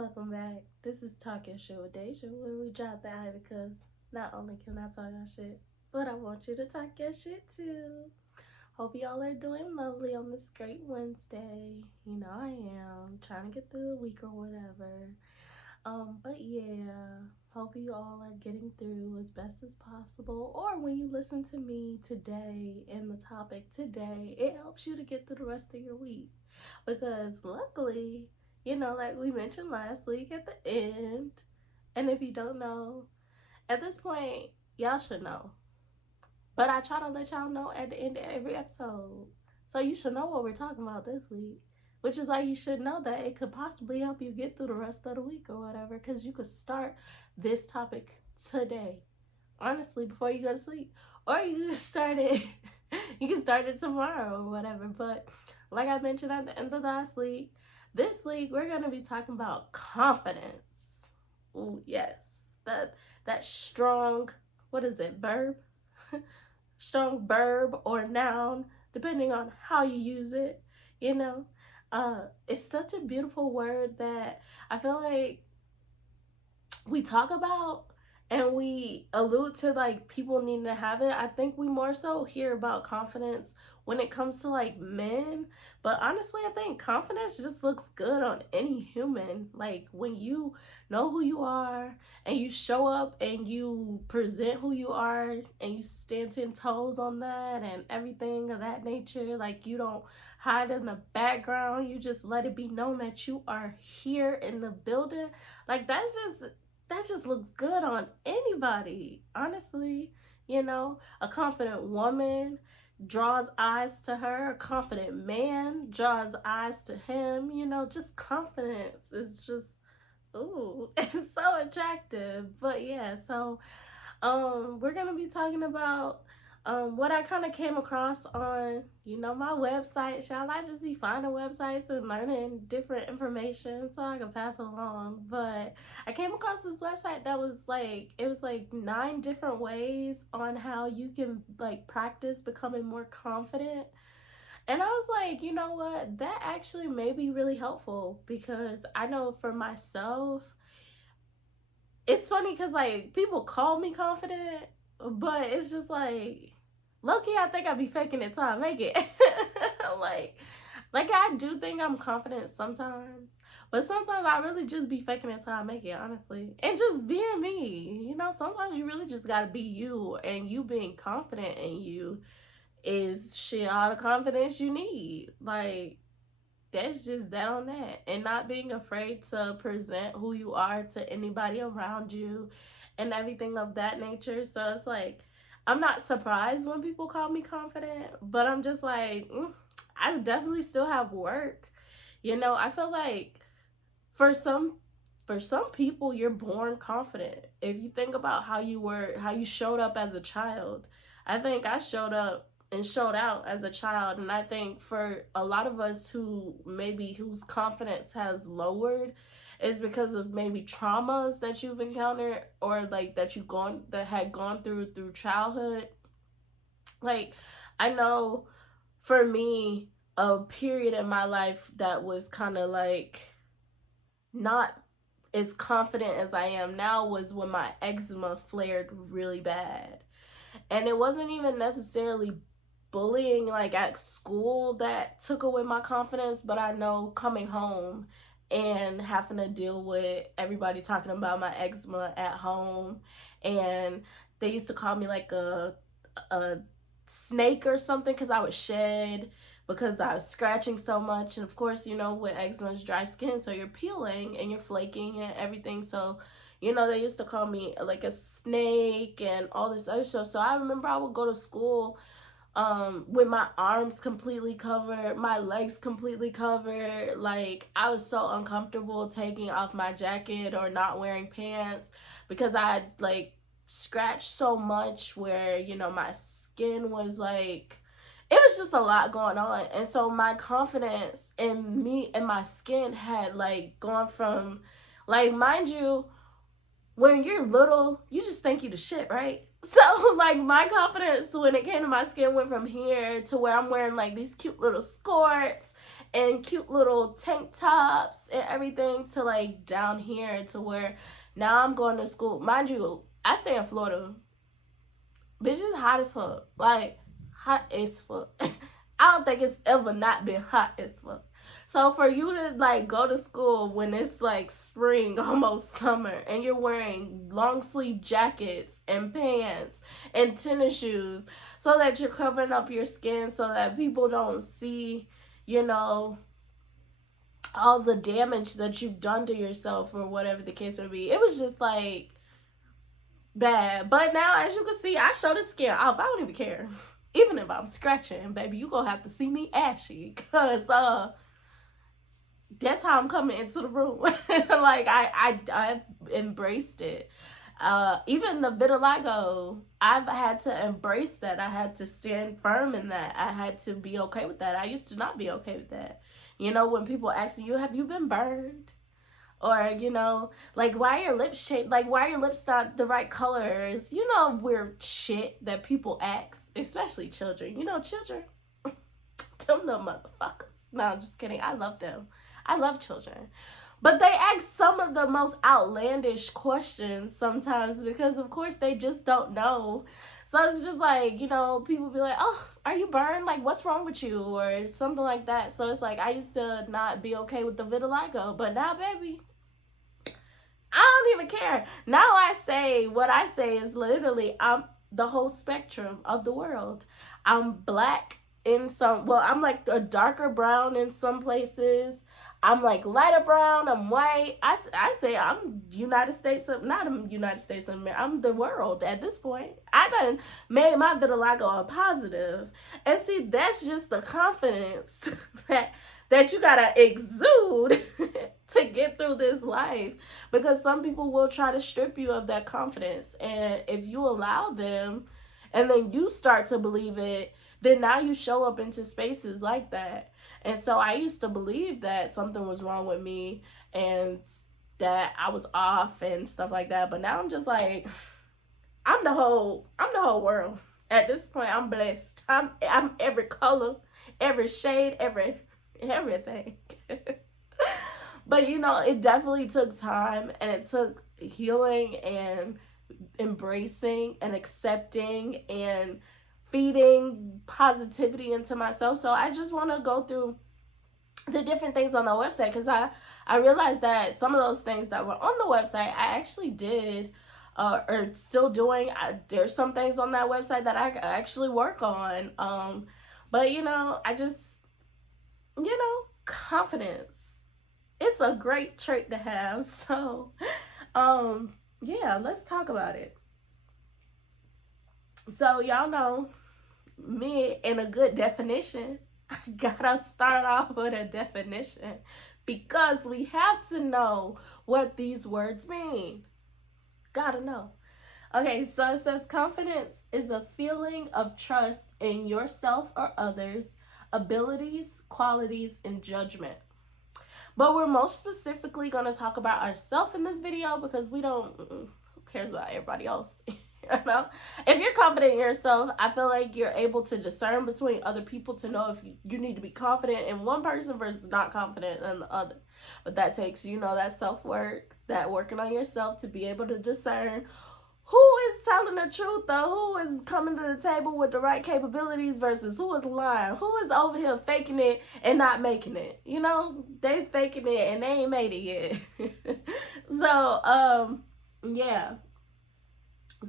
welcome back. This is Talking Shit with Deja, where we drop the eye because not only can I talk your shit, but I want you to talk your shit too. Hope y'all are doing lovely on this great Wednesday. You know I am trying to get through the week or whatever. But yeah, hope you all are getting through as best as possible. Or when you listen to me today and the topic today, it helps you to get through the rest of your week. Because luckily, like we mentioned last week at the end, and if you don't know, at this point, y'all should know. But I try to let y'all know at the end of every episode. So you should know what we're talking about this week. Which is why you should know that it could possibly help you get through the rest of the week or whatever. Because you could start this topic today. Honestly, before you go to sleep. Or you can start it you can start it tomorrow or whatever. But like I mentioned at the end of last week, this week we're gonna be talking about confidence. Ooh, yes. That strong, what is it, verb? Strong verb or noun, depending on how you use it, you know. It's such a beautiful word that I feel like we talk about and we allude to like people needing to have it. I think we more so hear about confidence when it comes to like men, but honestly I think confidence just looks good on any human. Like when you know who you are and you show up and you present who you are and you stand 10 toes on that and everything of that nature, like you don't hide in the background, you just let it be known that you are here in the building. Like that just looks good on anybody, honestly. A confident woman draws eyes to her, a confident man draws eyes to him. Just confidence is just, ooh, it's so attractive. But yeah, so we're gonna be talking about what I kind of came across on, my website. Y'all, I just be finding websites and learning different information so I can pass it along. But I came across this website that was like, it was like 9 different ways on how you can like practice becoming more confident. And I was like, you know what? That actually may be really helpful because I know for myself, it's funny because like people call me confident, but it's just like low key I think I be faking it till I make it. like like I do think I'm confident sometimes, but sometimes I really just be faking it till I make it, honestly. And just being me. Sometimes you really just gotta be you, and you being confident in you is shit all the confidence you need. Like that's just that on that, and not being afraid to present who you are to anybody around you and everything of that nature. So it's like I'm not surprised when people call me confident, but I'm just like, I definitely still have work. I feel like for some people you're born confident. If you think about how you showed up as a child, I think I showed up and showed out as a child. And I think for a lot of us whose confidence has lowered is because of maybe traumas that you've encountered, or like that had gone through childhood. Like I know for me, a period in my life that was kind of like not as confident as I am now was when my eczema flared really bad. And it wasn't even necessarily bullying like at school that took away my confidence, but I know coming home and having to deal with everybody talking about my eczema at home, and they used to call me like a snake or something because I would shed because I was scratching so much. And of course, with eczema is dry skin, so you're peeling and you're flaking and everything. So they used to call me like a snake and all this other stuff. So I remember I would go to school with my arms completely covered, my legs completely covered. Like I was so uncomfortable taking off my jacket or not wearing pants because I had like scratched so much where my skin was like, it was just a lot going on. And so my confidence in me and my skin had like gone from, like, mind you, when you're little, you just think you the shit, right? So like my confidence when it came to my skin went from here to where I'm wearing like these cute little skirts and cute little tank tops and everything to like down here to where now I'm going to school. Mind you, I stay in Florida. Bitch, it's hot as fuck. Like, hot as fuck. I don't think it's ever not been hot as fuck. So for you to like go to school when it's like spring, almost summer, and you're wearing long sleeve jackets and pants and tennis shoes so that you're covering up your skin so that people don't see, you know, all the damage that you've done to yourself or whatever the case may be. It was just like bad. But now, as you can see, I show the skin off. I don't even care. Even if I'm scratching, baby, you gonna have to see me ashy. Cause that's how I'm coming into the room. Like I embraced it. Even the vitiligo, I've had to embrace that. I had to stand firm in that. I had to be okay with that. I used to not be okay with that. You know, when people ask you, have you been burned? Or, you know, like, why are your lips shaped? Like, why are your lips not the right colors? You know, weird shit that people ask, especially children. You know, children, them no motherfuckers. No, I'm just kidding. I love them. I love children. But they ask some of the most outlandish questions sometimes because, of course, they just don't know. So it's just like, you know, people be like, oh, are you burned? Like, what's wrong with you? Or something like that. So it's like, I used to not be okay with the vitiligo. But now, baby, I don't even care. Now I say, what I say is literally, I'm the whole spectrum of the world. I'm black in some, well, I'm like a darker brown in some places. I'm like lighter brown. I'm white. I say I'm United States of, not a United States of America. I'm the world at this point. I done made my vitiligo a positive. And see, that's just the confidence that you gotta exude to get through this life, because some people will try to strip you of that confidence, and if you allow them and then you start to believe it, then now you show up into spaces like that. And so I used to believe that something was wrong with me and that I was off and stuff like that, but now I'm just like, I'm the whole world at this point. I'm blessed. I'm every color, every shade, everything. But you know, it definitely took time, and it took healing and embracing and accepting and feeding positivity into myself. So I just want to go through the different things on the website, because I realized that some of those things that were on the website I actually did or still doing. There's some things on that website that I actually work on. But you know, I just, you know, confidence, it's a great trait to have. So yeah, let's talk about it. So y'all know me, in a good definition, I gotta start off with a definition because we have to know what these words mean. Gotta know. Okay, so it says confidence is a feeling of trust in yourself or others, abilities, qualities, and judgment. But we're most specifically going to talk about ourselves in this video because we don't, who cares about everybody else? You know? If you're confident in yourself, I feel like you're able to discern between other people to know if you need to be confident in one person versus not confident in the other. But that takes, you know, that self-work, that working on yourself to be able to discern who is telling the truth, though, who is coming to the table with the right capabilities versus who is lying, who is over here faking it and not making it. You know, they faking it and they ain't made it yet. So, yeah.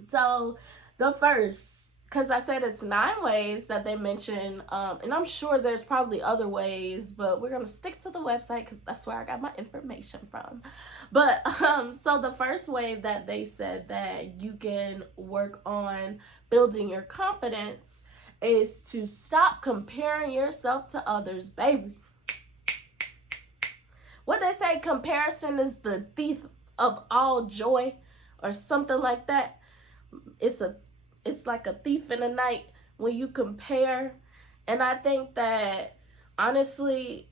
So the first, because I said it's 9 ways that they mention, and I'm sure there's probably other ways, but we're going to stick to the website because that's where I got my information from. But so the first way that they said that you can work on building your confidence is to stop comparing yourself to others, baby. What they say, comparison is the thief of all joy or something like that. It's like a thief in the night when you compare. And I think that honestly,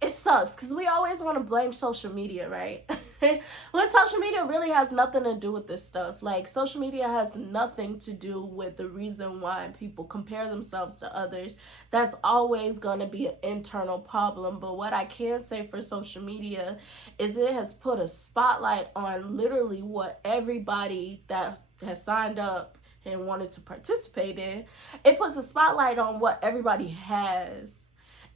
it sucks because we always want to blame social media, right? when social media really has nothing to do with this stuff. Like, social media has nothing to do with the reason why people compare themselves to others. That's always going to be an internal problem. But what I can say for social media is it has put a spotlight on literally what everybody that has signed up and wanted to participate in. It puts a spotlight on what everybody has.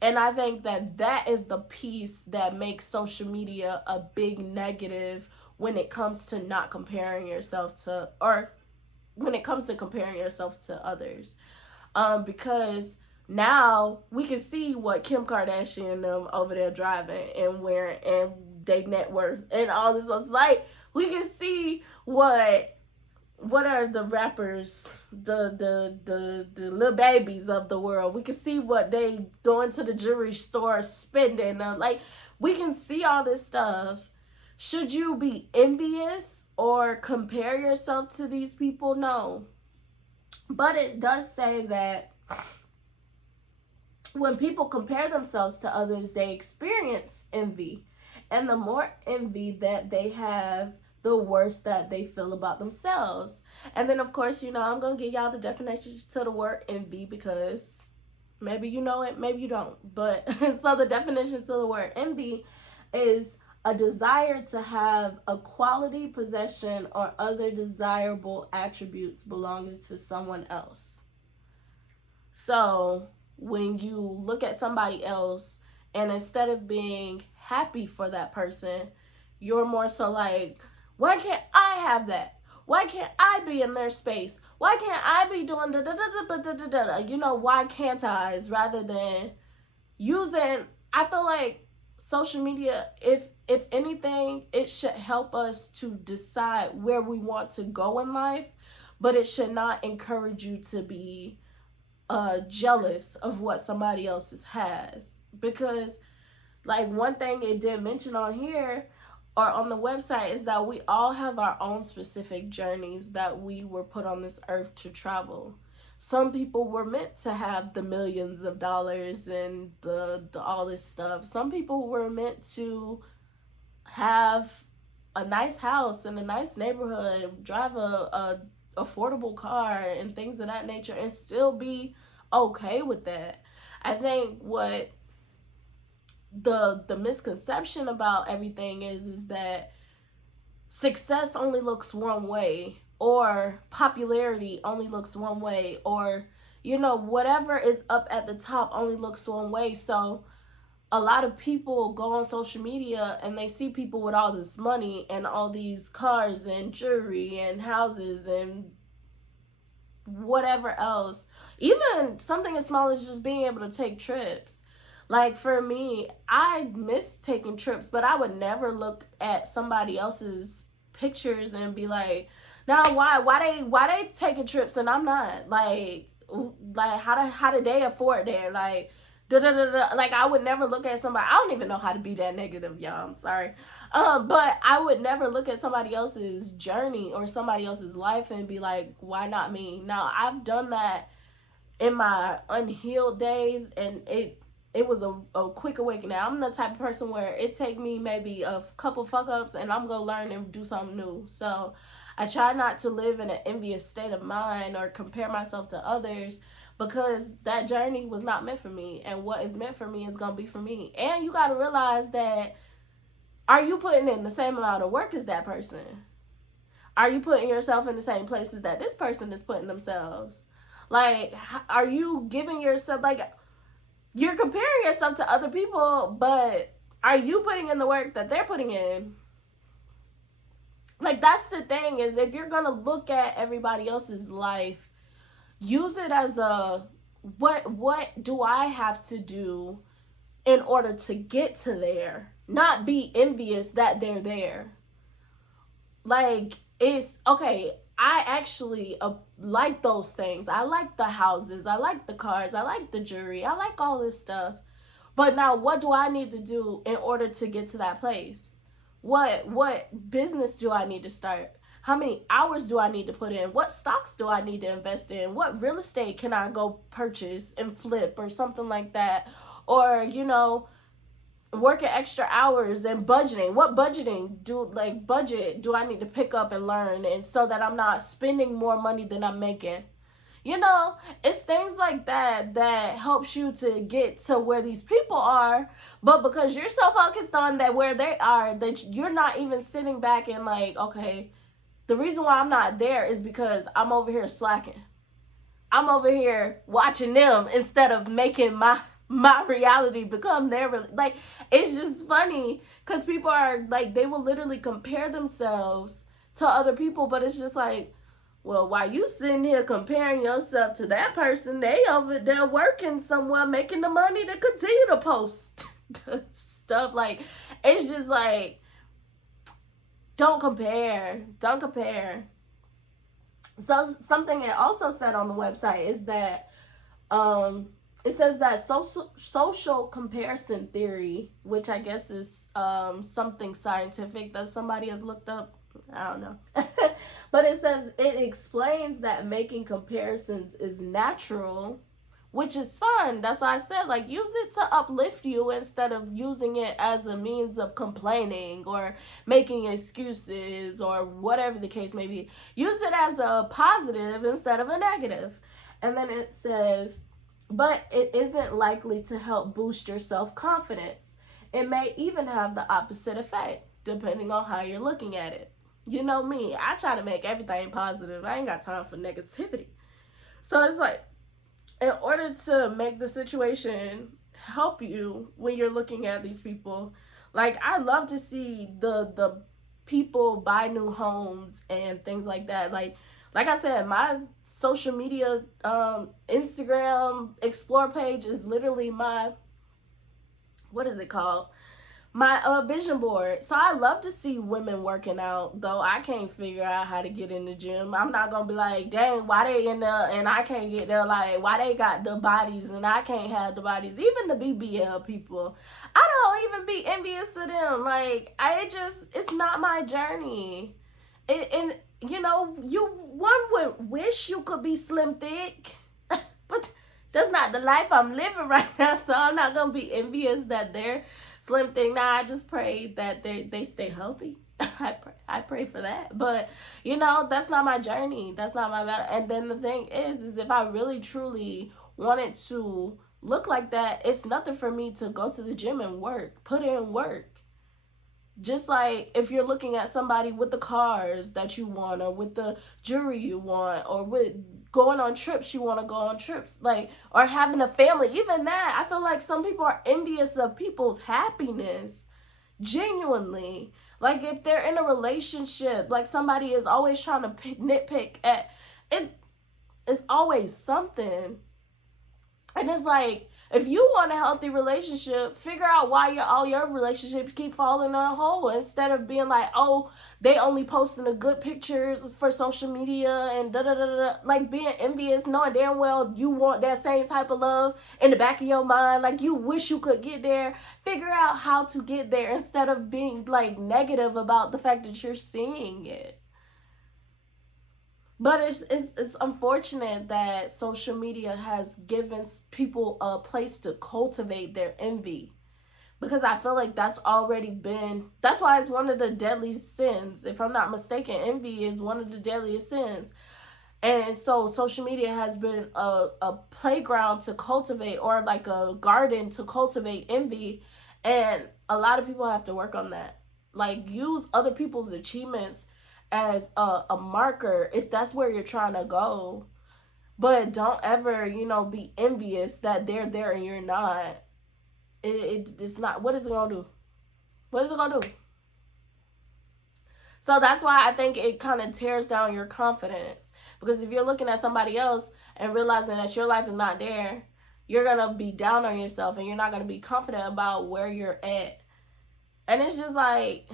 And I think that that is the piece that makes social media a big negative when it comes to not comparing yourself to, or when it comes to comparing yourself to others. Because now we can see what Kim Kardashian and them over there driving and wearing and they net worth and all this. Like, we can see what are the rappers, the little babies of the world. We can see what they going to the jewelry store spending. Like, we can see all this stuff. Should you be envious or compare yourself to these people? No. But it does say that when people compare themselves to others, they experience envy. And the more envy that they have, the worse that they feel about themselves. And then, of course, I'm going to give y'all the definition to the word envy because maybe you know it, maybe you don't. But so the definition to the word envy is a desire to have a quality, possession, or other desirable attributes belonging to someone else. So when you look at somebody else and instead of being happy for that person, you're more so like, why can't I have that? Why can't I be in their space? Why can't I be doing da? Why can't I? Rather than using, I feel like social media, if anything, it should help us to decide where we want to go in life, but it should not encourage you to be jealous of what somebody else has. Because, like, one thing it did mention on here or on the website is that we all have our own specific journeys that we were put on this earth to travel. Some people were meant to have the millions of dollars and the all this stuff. Some people were meant to have a nice house in a nice neighborhood, drive a affordable car and things of that nature, and still be okay with that. I think what the misconception about everything is that success only looks one way, or popularity only looks one way, or whatever is up at the top only looks one way. So a lot of people go on social media and they see people with all this money and all these cars and jewelry and houses and whatever else, even something as small as just being able to take trips. Like, for me, I miss taking trips, but I would never look at somebody else's pictures and be like, now why they taking trips and I'm not? Like how did they afford that? Like, like, I would never look at somebody. I don't even know how to be that negative, y'all. I'm sorry. But I would never look at somebody else's journey or somebody else's life and be like, why not me? Now, I've done that in my unhealed days, and it was a quick awakening. I'm the type of person where it take me maybe a couple fuck ups and I'm gonna learn and do something new. So I try not to live in an envious state of mind or compare myself to others, because that journey was not meant for me, and what is meant for me is gonna be for me. And you gotta realize that, are you putting in the same amount of work as that person? Are you putting yourself in the same places that this person is putting themselves? Like, are you giving yourself, like, you're comparing yourself to other people, but are you putting in the work that they're putting in? Like, that's the thing, is if you're gonna look at everybody else's life, use it as a, what do I have to do in order to get to there? Not be envious that they're there. Like, it's okay, I actually like those things. I like the houses, I like the cars, I like the jewelry, I like all this stuff. But now, what do I need to do in order to get to that place? What business do I need to start? How many hours do I need to put in? What stocks do I need to invest in? What real estate can I go purchase and flip or something like that? Or, working extra hours and budgeting. What budget do I need to pick up and learn, and so that I'm not spending more money than I'm making? You know, it's things like that that helps you to get to where these people are. But because you're so focused on that where they are, that you're not even sitting back and like, okay, the reason why I'm not there is because I'm over here slacking. I'm over here watching them instead of making my reality become their like. It's just funny because people are like, they will literally compare themselves to other people, but it's just like, well, while you sitting here comparing yourself to that person, they over there working somewhere, making the money to continue to post stuff. Like, it's just like, don't compare. Don't compare. So something it also said on the website is that it says that social comparison theory, which I guess is something scientific that somebody has looked up. I don't know. But it says it explains that making comparisons is natural, which is fun. That's why I said, like, use it to uplift you instead of using it as a means of complaining or making excuses or whatever the case may be. Use it as a positive instead of a negative. And then it says, but it isn't likely to help boost your self-confidence. It may even have the opposite effect, depending on how you're looking at it. You know me, I try to make everything positive. I ain't got time for negativity. So it's like, in order to make the situation help you when you're looking at these people, like, I love to see the people buy new homes and things like that. Like I said, my social media Instagram explore page is literally my, what is it called, my vision board. So I love to see women working out, though I can't figure out how to get in the gym. I'm not gonna be like, dang, why they in there and I can't get there? Like, why they got the bodies and I can't have the bodies? Even the BBL people, I don't even be envious of them. Like, it's not my journey. And you know, one would wish you could be slim thick, but that's not the life I'm living right now. So I'm not gonna be envious that they're slim thing. Now I just pray that they stay healthy. I pray for that. But you know, that's not my journey. That's not my battle. And then the thing is if I really truly wanted to look like that, it's nothing for me to go to the gym and work, put in work. Just like if you're looking at somebody with the cars that you want, or with the jewelry you want, or with going on trips you want to go on trips, like, or having a family, even that, I feel like some people are envious of people's happiness, genuinely. Like, if they're in a relationship, like, somebody is always trying to nitpick at, it's always something. And it's like, if you want a healthy relationship, figure out why all your relationships keep falling in a hole, instead of being like, oh, they only posting the good pictures for social media and da da da da. Like, being envious, knowing damn well you want that same type of love in the back of your mind. Like, you wish you could get there. Figure out how to get there instead of being like negative about the fact that you're seeing it. But it's unfortunate that social media has given people a place to cultivate their envy, because I feel like that's why it's one of the deadly sins. If I'm not mistaken, envy is one of the deadliest sins. And so social media has been a playground to cultivate, or like a garden to cultivate envy. And a lot of people have to work on that. Like, use other people's achievements as a marker if that's where you're trying to go. But don't ever, be envious that they're there and you're not. It's not. What is it going to do? What is it going to do? So that's why I think it kind of tears down your confidence. Because if you're looking at somebody else and realizing that your life is not there, you're going to be down on yourself and you're not going to be confident about where you're at. And it's just like,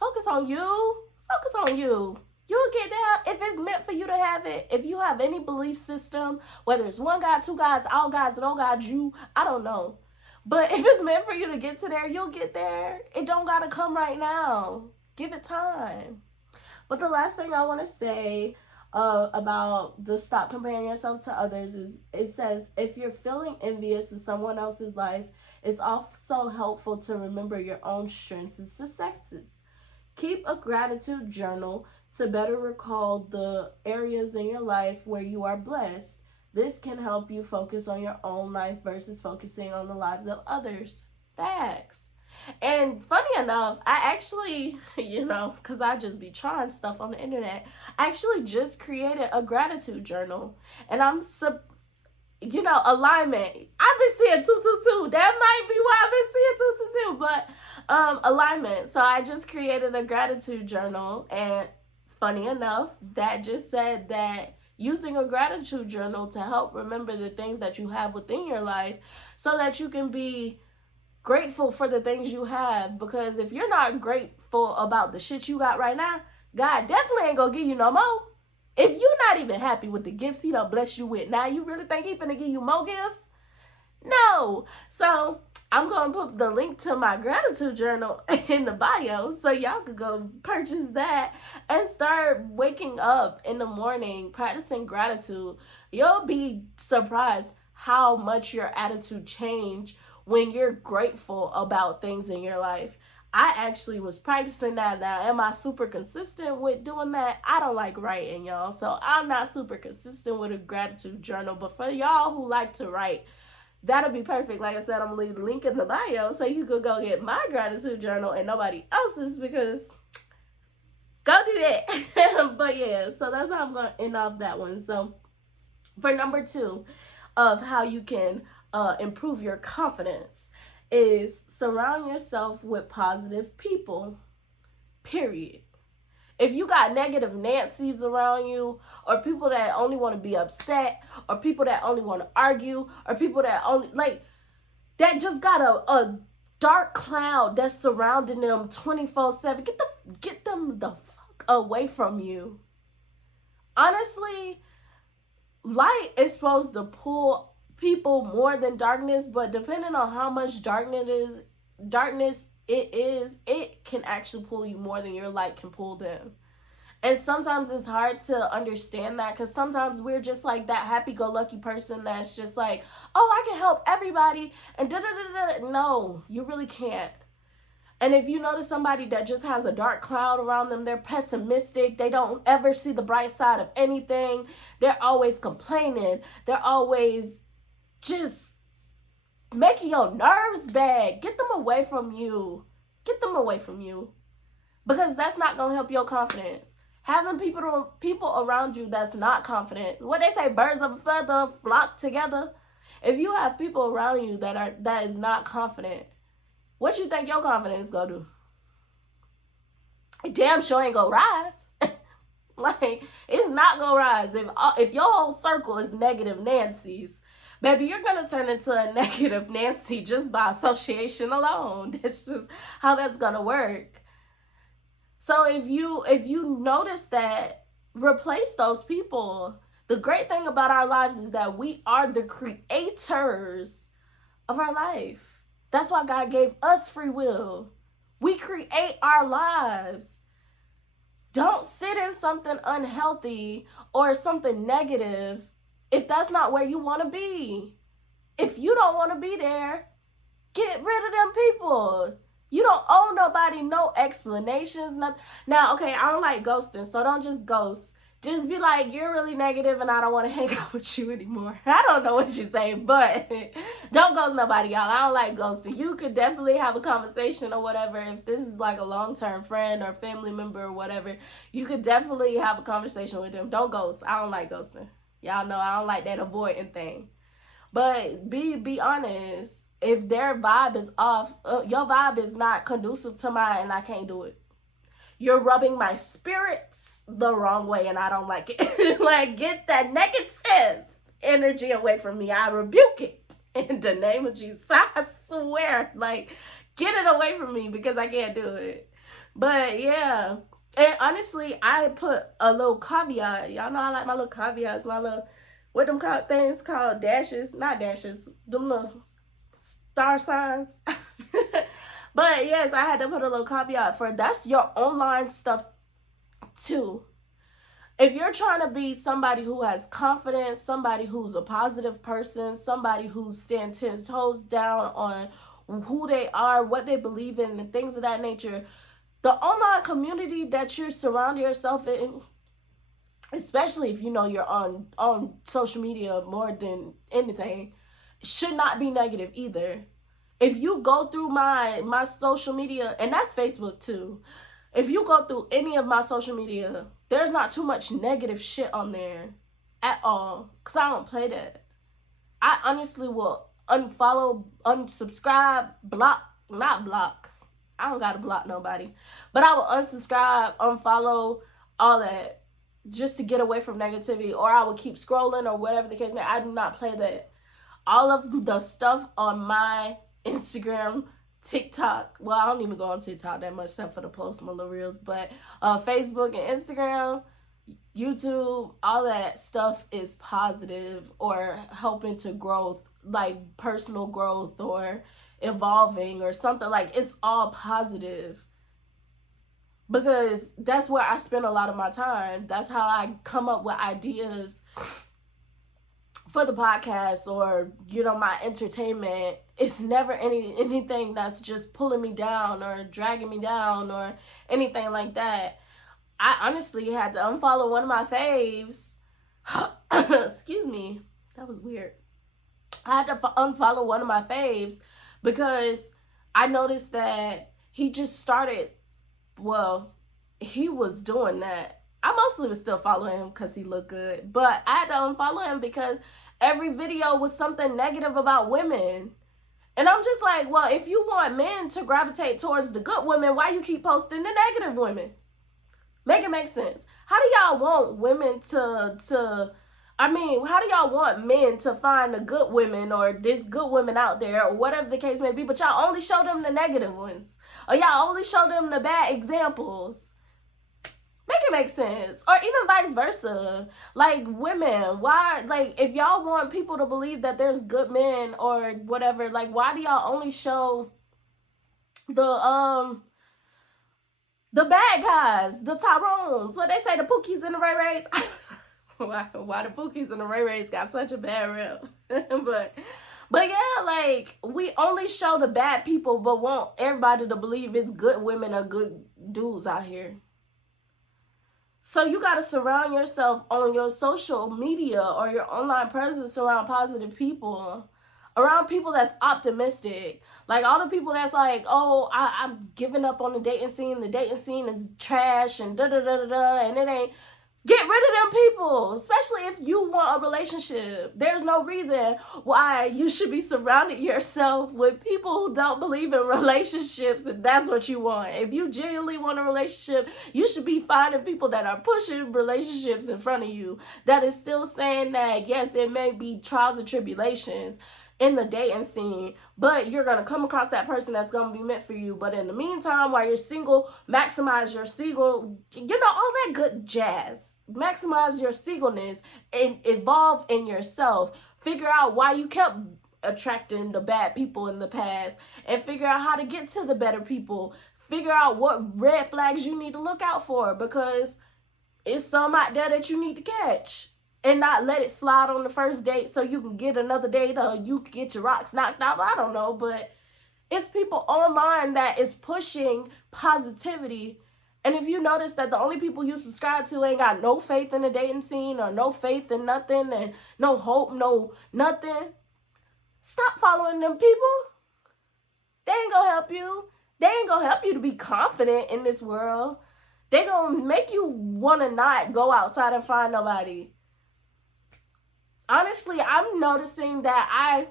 focus on you. Focus on you. You'll get there if it's meant for you to have it. If you have any belief system, whether it's one God, two gods, all gods, no God, you, I don't know. But if it's meant for you to get to there, you'll get there. It don't got to come right now. Give it time. But the last thing I want to say, about the stop comparing yourself to others is it says if you're feeling envious of someone else's life, it's also helpful to remember your own strengths and successes. Keep a gratitude journal to better recall the areas in your life where you are blessed. This can help you focus on your own life versus focusing on the lives of others. Facts. And funny enough, I actually, because I just be trying stuff on the internet, I actually just created a gratitude journal. And alignment. I've been seeing 222. That might be why I've been seeing 222. But alignment. So I just created a gratitude journal. And funny enough, that just said that using a gratitude journal to help remember the things that you have within your life so that you can be grateful for the things you have. Because if you're not grateful about the shit you got right now, God definitely ain't gonna give you no more. If you're not even happy with the gifts he done bless you with, now you really think he finna give you more gifts? No. So I'm gonna put the link to my gratitude journal in the bio so y'all could go purchase that and start waking up in the morning practicing gratitude. You'll be surprised how much your attitude change when you're grateful about things in your life. I actually was practicing that now. Am I super consistent with doing that? I don't like writing, y'all. So I'm not super consistent with a gratitude journal. But for y'all who like to write, that'll be perfect. Like I said, I'm going to leave the link in the bio so you could go get my gratitude journal and nobody else's, because go do that. But yeah, so that's how I'm going to end off that one. So for number 2 of how you can improve your confidence is surround yourself with positive people, period. If you got negative Nancy's around you, or people that only want to be upset, or people that only want to argue, or people that only that just got a dark cloud that's surrounding them 24/7, get them the fuck away from you. Honestly, light is supposed to pull people more than darkness, but depending on how much darkness it can actually pull you more than your light can pull them. And sometimes it's hard to understand that, because sometimes we're just like that happy-go-lucky person that's just like, oh, I can help everybody and da-da-da-da. No, you really can't. And if you notice somebody that just has a dark cloud around them, they're pessimistic, they don't ever see the bright side of anything, they're always complaining, they're always just making your nerves bad, get them away from you. Get them away from you. Because that's not going to help your confidence. Having people around you that's not confident. What they say, birds of a feather flock together. If you have people around you that is not confident, what you think your confidence is going to do? Damn sure ain't going to rise. Like, it's not going to rise. If your whole circle is negative Nancy's, baby, you're going to turn into a negative Nancy just by association alone. That's just how that's going to work. So if you notice that, replace those people. The great thing about our lives is that we are the creators of our life. That's why God gave us free will. We create our lives. Don't sit in something unhealthy or something negative if that's not where you want to be. If you don't want to be there, get rid of them people. You don't owe nobody no explanations, nothing. Now, okay, I don't like ghosting, so don't just ghost. Just be like, you're really negative and I don't want to hang out with you anymore. I don't know what you say, but don't ghost nobody, y'all. I don't like ghosting. You could definitely have a conversation or whatever. If this is like a long-term friend or family member or whatever, you could definitely have a conversation with them. Don't ghost. I don't like ghosting. Y'all know I don't like that avoiding thing. But be honest. If their vibe is off, your vibe is not conducive to mine, and I can't do it. You're rubbing my spirits the wrong way, and I don't like it. Like, get that negative energy away from me. I rebuke it in the name of Jesus. I swear, like, get it away from me because I can't do it. But yeah, and honestly, I put a little caveat. Y'all know I like my little caveats, my little, what them called things called dashes, not dashes, them little star signs. But yes, I had to put a little caveat for that's your online stuff too. if you're trying to be somebody who has confidence, somebody who's a positive person, somebody who stands 10 toes down on who they are, what they believe in, and things of that nature, the online community that you're surrounding yourself in, especially if you know you're on social media more than anything, should not be negative either. If you go through my social media, and that's Facebook too, if you go through any of my social media, there's not too much negative shit on there at all, because I don't play that. I honestly will unfollow, unsubscribe, block, not block. I don't gotta block nobody, but I will unsubscribe, unfollow, all that, just to get away from negativity, or I will keep scrolling, or whatever the case may be. I do not play that. All of the stuff on my Instagram, TikTok, well, I don't even go on TikTok that much except for the post my little reels, but Facebook and Instagram, YouTube, all that stuff is positive or helping to growth, like personal growth or evolving or something. Like, it's all positive, because that's where I spend a lot of my time. That's how I come up with ideas for the podcast, or my entertainment. It's never anything that's just pulling me down or dragging me down or anything like that. I honestly had to unfollow one of my faves. Excuse me, that was weird. I had to unfollow one of my faves because I noticed that he just started, well, he was doing that. I mostly was still following him because he looked good, but I had to unfollow him because every video was something negative about women. And I'm just like, well, if you want men to gravitate towards the good women, why you keep posting the negative women? Make it make sense. How do y'all want women how do y'all want men to find the good women, or this good women out there, or whatever the case may be, but y'all only show them the negative ones? Or y'all only show them the bad examples? Make it make sense. Or even vice versa. Like, women, why, like, if y'all want people to believe that there's good men or whatever, like, why do y'all only show the bad guys, the Tyrones, what they say, the Pookies and the Ray Rays? why the Pookies and the Ray Rays got such a bad rep? But yeah, like, we only show the bad people, but want everybody to believe it's good women or good dudes out here. So you got to surround yourself on your social media or your online presence around positive people, around people that's optimistic. Like, all the people that's like, oh, I'm giving up on the dating scene. The dating scene is trash and da-da-da-da-da, and it ain't. Get rid of them people, especially if you want a relationship. There's no reason why you should be surrounding yourself with people who don't believe in relationships if that's what you want. If you genuinely want a relationship, you should be finding people that are pushing relationships in front of you, that is still saying that, yes, it may be trials and tribulations in the dating scene, but you're going to come across that person that's going to be meant for you. But in the meantime, while you're single, maximize your single, all that good jazz. Maximize your singleness and evolve in yourself. Figure out why you kept attracting the bad people in the past, and figure out how to get to the better people. Figure out what red flags you need to look out for, because it's some out there that you need to catch. And not let it slide on the first date so you can get another date, or you can get your rocks knocked out. I don't know, but it's people online that is pushing positivity. And if you notice that the only people you subscribe to ain't got no faith in the dating scene, or no faith in nothing, and no hope, no nothing, stop following them people. They ain't gonna help you. They ain't gonna help you to be confident in this world. They gonna make you wanna not go outside and find nobody. Honestly, I'm noticing that I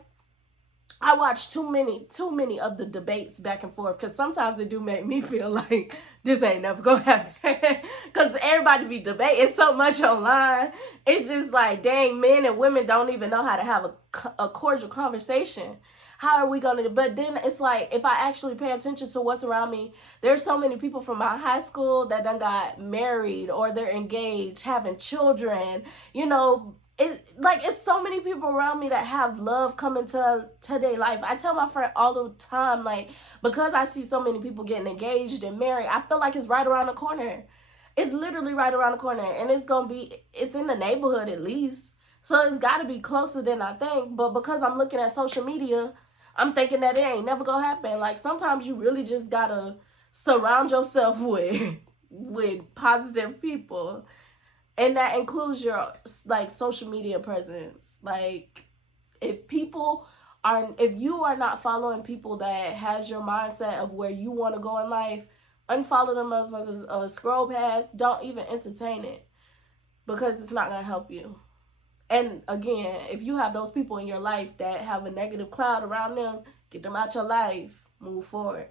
watch too many of the debates back and forth, because sometimes it do make me feel like this ain't never gonna happen. Because everybody be debating so much online. It's just like, dang, men and women don't even know how to have a cordial conversation. How are we gonna? But then it's like, if I actually pay attention to what's around me, there's so many people from my high school that done got married, or they're engaged, having children, it's so many people around me that have love coming to their life. I tell my friend all the time, like, because I see so many people getting engaged and married, I feel like it's right around the corner. It's literally right around the corner, and it's in the neighborhood at least. So it's got to be closer than I think. But because I'm looking at social media, I'm thinking that it ain't never gonna happen. Like, sometimes you really just gotta surround yourself with positive people, and that includes your like social media presence. Like, if you are not following people that has your mindset of where you want to go in life, unfollow them motherfuckers, scroll past, don't even entertain it, because it's not gonna help you. And again, if you have those people in your life that have a negative cloud around them, get them out your life, move forward.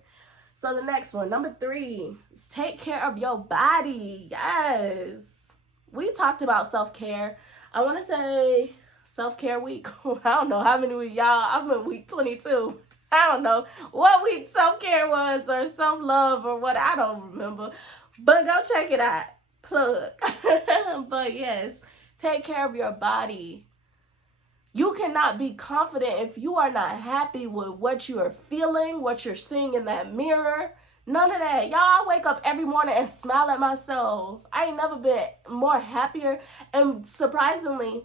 So the next one, number 3, is take care of your body. Yes, we talked about self-care. I want to say self-care week. I don't know how many weeks, y'all. I'm in week 22. I don't know what week self-care was, or self-love, or what. I don't remember. But go check it out. Plug. But yes, take care of your body. You cannot be confident if you are not happy with what you are feeling, what you're seeing in that mirror. None of that. Y'all, I wake up every morning and smile at myself. I ain't never been more happier. And surprisingly,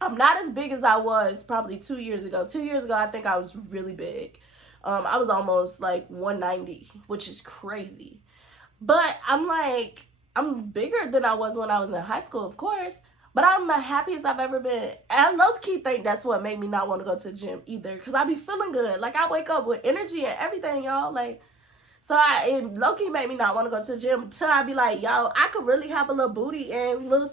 I'm not as big as I was probably 2 years ago. 2 years ago, I think I was really big. I was almost like 190, which is crazy. But I'm bigger than I was when I was in high school, of course. But I'm the happiest I've ever been. And I low-key think that's what made me not want to go to the gym either. Because I be feeling good. Like, I wake up with energy and everything, y'all. Like, so it low-key made me not want to go to the gym. Until I be like, yo, I could really have a little booty and little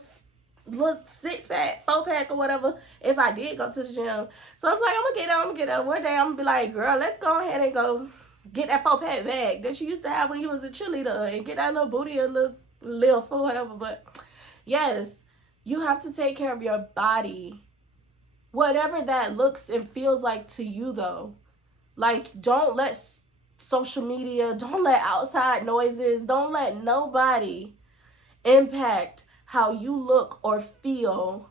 6-pack, 4-pack, or whatever if I did go to the gym. So it's like, I'm gonna get up. One day I'm gonna be like, girl, let's go ahead and go get that 4-pack bag that you used to have when you was a cheerleader, and get that little booty a little for whatever. But yes, you have to take care of your body, whatever that looks and feels like to you, though. Like, don't let social media, don't let outside noises, don't let nobody impact how you look or feel.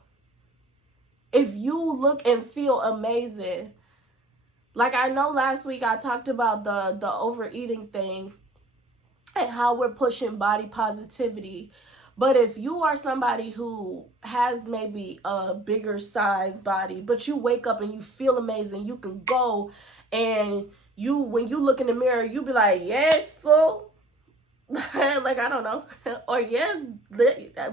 If you look and feel amazing, like, I know last week I talked about the overeating thing and how we're pushing body positivity. But if you are somebody who has maybe a bigger size body, but you wake up and you feel amazing, you can go and when you look in the mirror, you be like, yes, so like, I don't know. Or yes,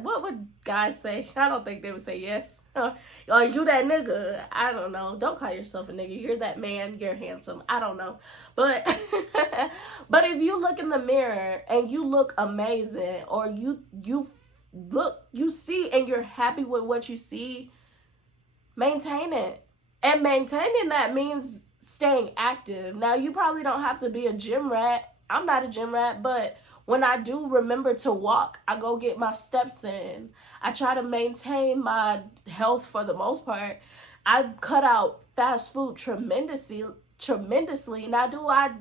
what would guys say? I don't think they would say yes. Or you that nigga. I don't know. Don't call yourself a nigga. You're that man. You're handsome. I don't know. But but if you look in the mirror and you look amazing, or you see and you're happy with what you see, maintain it. And maintaining that means staying active. Now, you probably don't have to be a gym rat. I'm not a gym rat, but when I do remember to walk, I go get my steps in. I try to maintain my health for the most part. I cut out fast food tremendously. Now, do I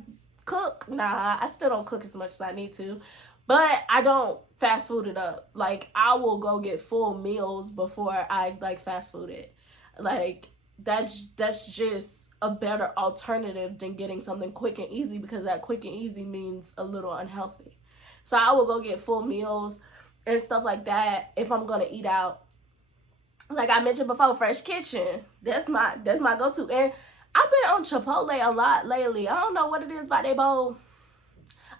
cook? Nah, I still don't cook as much as I need to. But I don't fast food it up. Like, I will go get full meals before I, like, fast food it. Like, that's just a better alternative than getting something quick and easy, because that quick and easy means a little unhealthy. So I will go get full meals and stuff like that if I'm gonna eat out. Like I mentioned before, Fresh Kitchen. That's my go-to. And I've been on Chipotle a lot lately. I don't know what it is about their bowl.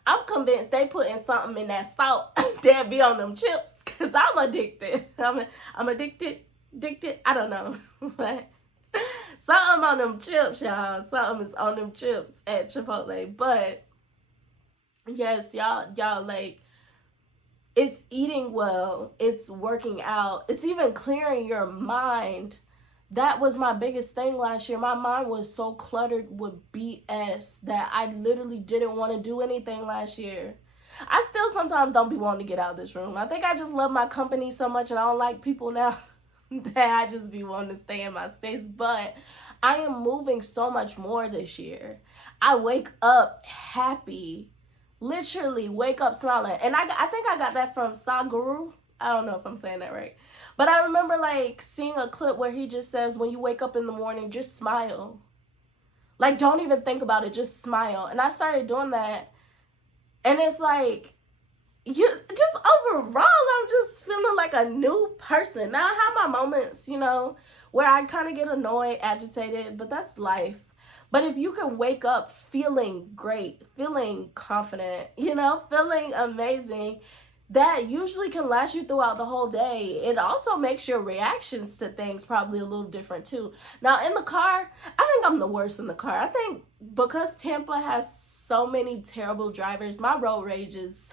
I'm convinced they putting something in that salt that be on them chips, because I'm addicted. I'm addicted. I don't know. But something on them chips, y'all. Something is on them chips at Chipotle. But yes, y'all, like, it's eating well, it's working out, it's even clearing your mind. That was my biggest thing last year. My mind was so cluttered with BS that I literally didn't want to do anything last year. I still sometimes don't be wanting to get out of this room. I think I just love my company so much, and I don't like people now that I just be wanting to stay in my space. But I am moving so much more this year. I wake up happy. Literally wake up smiling. And I think I got that from Saguru. I don't know if I'm saying that right. But I remember, like, seeing a clip where he just says, when you wake up in the morning, just smile. Like, don't even think about it. Just smile. And I started doing that. And it's like, you just overall, I'm just feeling like a new person. Now I have my moments, where I kind of get annoyed, agitated, but that's life. But if you can wake up feeling great, feeling confident, feeling amazing, that usually can last you throughout the whole day. It also makes your reactions to things probably a little different too. Now in the car, I think I'm the worst in the car. I think because Tampa has so many terrible drivers, my road rage is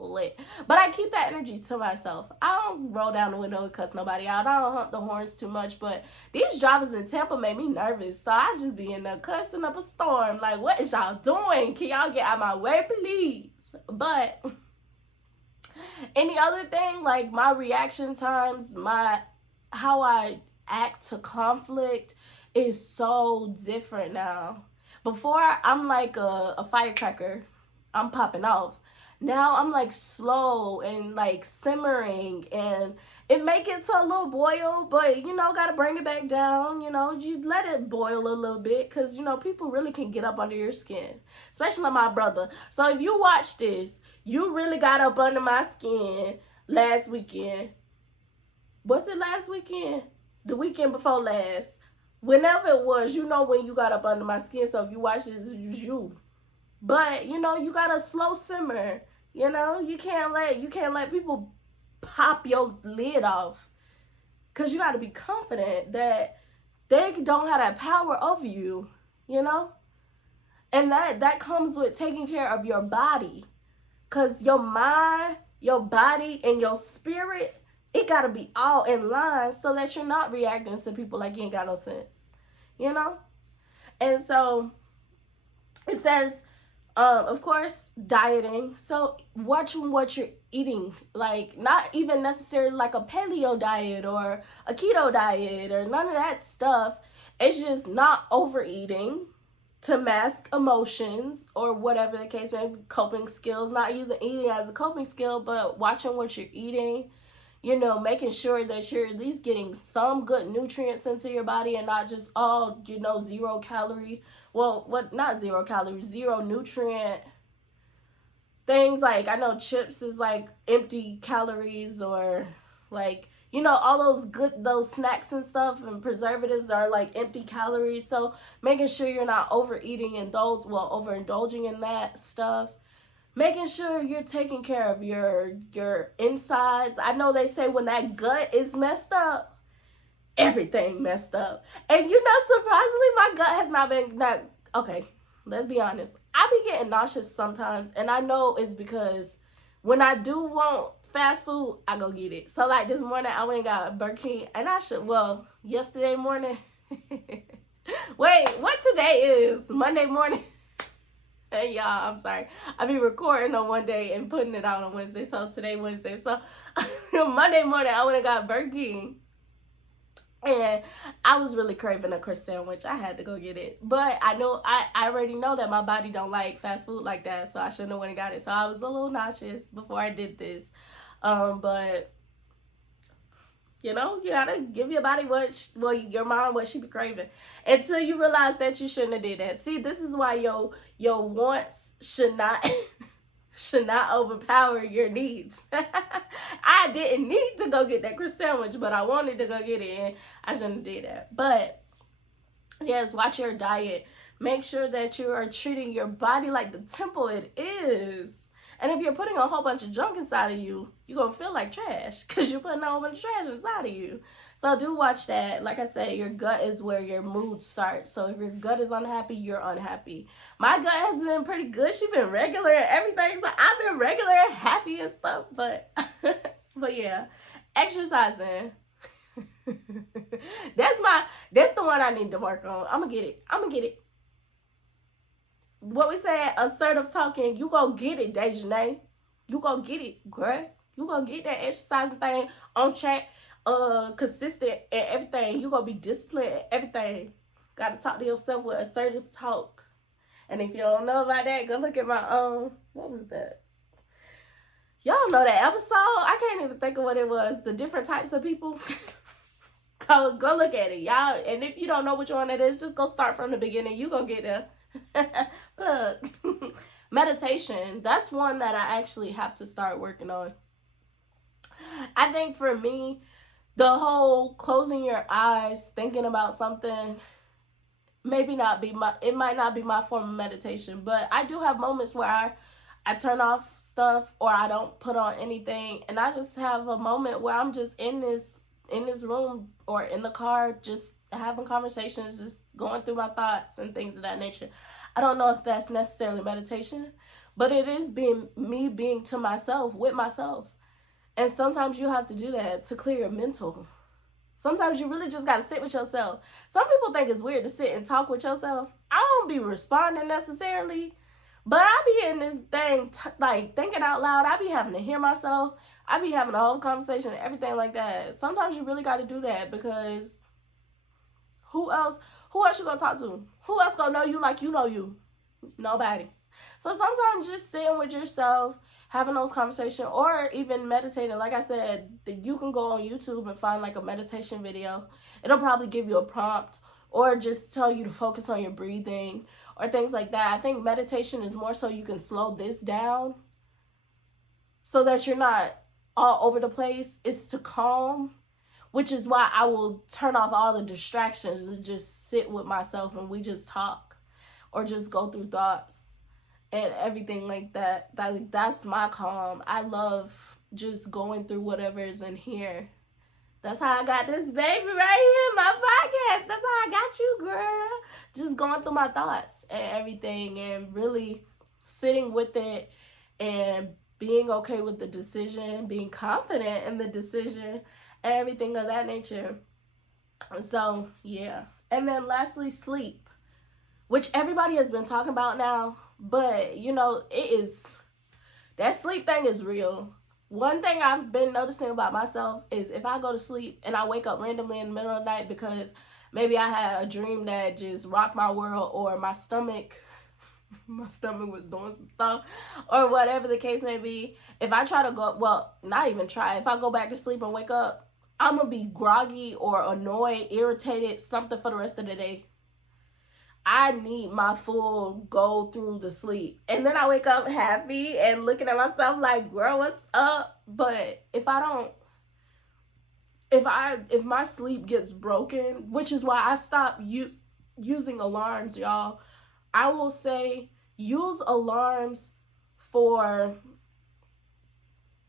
lit. But I keep that energy to myself. I don't roll down the window and cuss nobody out. I don't hump the horns too much. But these drivers in Tampa make me nervous. So I just be in there cussing up a storm. Like, what is y'all doing? Can y'all get out of my way, please? But any other thing, like my reaction times, how I act to conflict is so different now. Before, I'm like a firecracker. I'm popping off. Now I'm like slow and like simmering, and it may get to a little boil, but gotta bring it back down. You let it boil a little bit, because people really can get up under your skin, especially my brother. So if you watch this, you really got up under my skin last weekend. Was it last weekend? The weekend before last. Whenever it was, when you got up under my skin. So if you watch this, it's you. But you gotta slow simmer. You can't let people pop your lid off, because you gotta be confident that they don't have that power over you. And that comes with taking care of your body, because your mind, your body, and your spirit, it gotta be all in line so that you're not reacting to people like you ain't got no sense. And so it says, of course, dieting. So watching what you're eating, like not even necessarily like a paleo diet or a keto diet or none of that stuff. It's just not overeating to mask emotions or whatever the case may be, coping skills, not using eating as a coping skill, but watching what you're eating, making sure that you're at least getting some good nutrients into your body and not just all, 0 calorie. Well, not 0 calories, 0 nutrient things. Like, I know chips is like empty calories, or like, all those snacks and stuff and preservatives are like empty calories. So making sure you're not overeating in those, overindulging in that stuff. Making sure you're taking care of your insides. I know they say when that gut is messed up, everything messed up. And surprisingly, my gut has not been that. Okay, let's be honest. I be getting nauseous sometimes, and I know it's because when I do want fast food, I go get it. So like this morning, I went and got Burger King, and yesterday morning. Wait, what today is? Monday morning. Hey y'all, I'm sorry. I be recording on one day and putting it out on Wednesday. So today Wednesday. So Monday morning I went and got Burger King. And I was really craving a crust sandwich. I had to go get it. But I already know that my body don't like fast food like that. So I shouldn't have went and got it. So I was a little nauseous before I did this. But you gotta give your body your mind what she be craving, until you realize that you shouldn't have did that. See, this is why your wants should not overpower your needs. I didn't need to go get that crust sandwich, but I wanted to go get it, and I shouldn't have did that. But yes, watch your diet. Make sure that you are treating your body like the temple it is. And if you're putting a whole bunch of junk inside of you, you're going to feel like trash, because you're putting a whole bunch of trash inside of you. So do watch that. Like I said, your gut is where your mood starts. So if your gut is unhappy, you're unhappy. My gut has been pretty good. She's been regular and everything. So I've been regular and happy and stuff. But yeah, exercising. That's the one I need to work on. I'm going to get it. What we said, assertive talking, you gonna get it, Dejanay. You gonna get it, girl. You gonna get that exercising thing on track, consistent and everything. You gonna be disciplined and everything. Gotta talk to yourself with assertive talk. And if you don't know about that, go look at my what was that? Y'all know that episode? I can't even think of what it was. The different types of people. Go look at it, y'all. And if you don't know which one it is, just go start from the beginning. You gonna get there. Look, meditation, that's one that I actually have to start working on. I think for me, the whole closing your eyes, thinking about something, maybe not be my, it might not be my form of meditation, but I do have moments where I turn off stuff or I don't put on anything, and I just have a moment where I'm just in this room or in the car, just having conversations, just going through my thoughts and things of that nature. I don't know if that's necessarily meditation, but it is being to myself, with myself. And sometimes you have to do that to clear your mental. Sometimes you really just got to sit with yourself. Some people think it's weird to sit and talk with yourself. I don't be responding necessarily, but I be in this thing, like thinking out loud. I be having to hear myself. I be having a whole conversation and everything like that. Sometimes you really got to do that, because who else you gonna talk to? Who else gonna know you like you know you? Nobody. So sometimes just sitting with yourself, having those conversations, or even meditating. Like I said, you can go on YouTube and find like a meditation video. It'll probably give you a prompt or just tell you to focus on your breathing or things like that. I think meditation is more so you can slow this down so that you're not all over the place. It's to calm, which is why I will turn off all the distractions and just sit with myself and we just talk or just go through thoughts and everything like that. That's my calm. I love just going through whatever is in here. That's how I got this baby right here, my podcast. That's how I got you, girl. Just going through my thoughts and everything and really sitting with it and being okay with the decision, being confident in the decision, and everything of that nature. So, yeah. And then lastly, sleep, which everybody has been talking about now, but you know, that sleep thing is real. One thing I've been noticing about myself is if I go to sleep and I wake up randomly in the middle of the night because maybe I had a dream that just rocked my world, or my stomach was doing some stuff, or whatever the case may be. If I try to go, well, not even try, if I go back to sleep and wake up, I'm gonna be groggy or annoyed, irritated, something for the rest of the day. I need my full go through the sleep. And then I wake up happy and looking at myself like, girl, what's up? But if my sleep gets broken, which is why I stopped using alarms, y'all. I will say use alarms for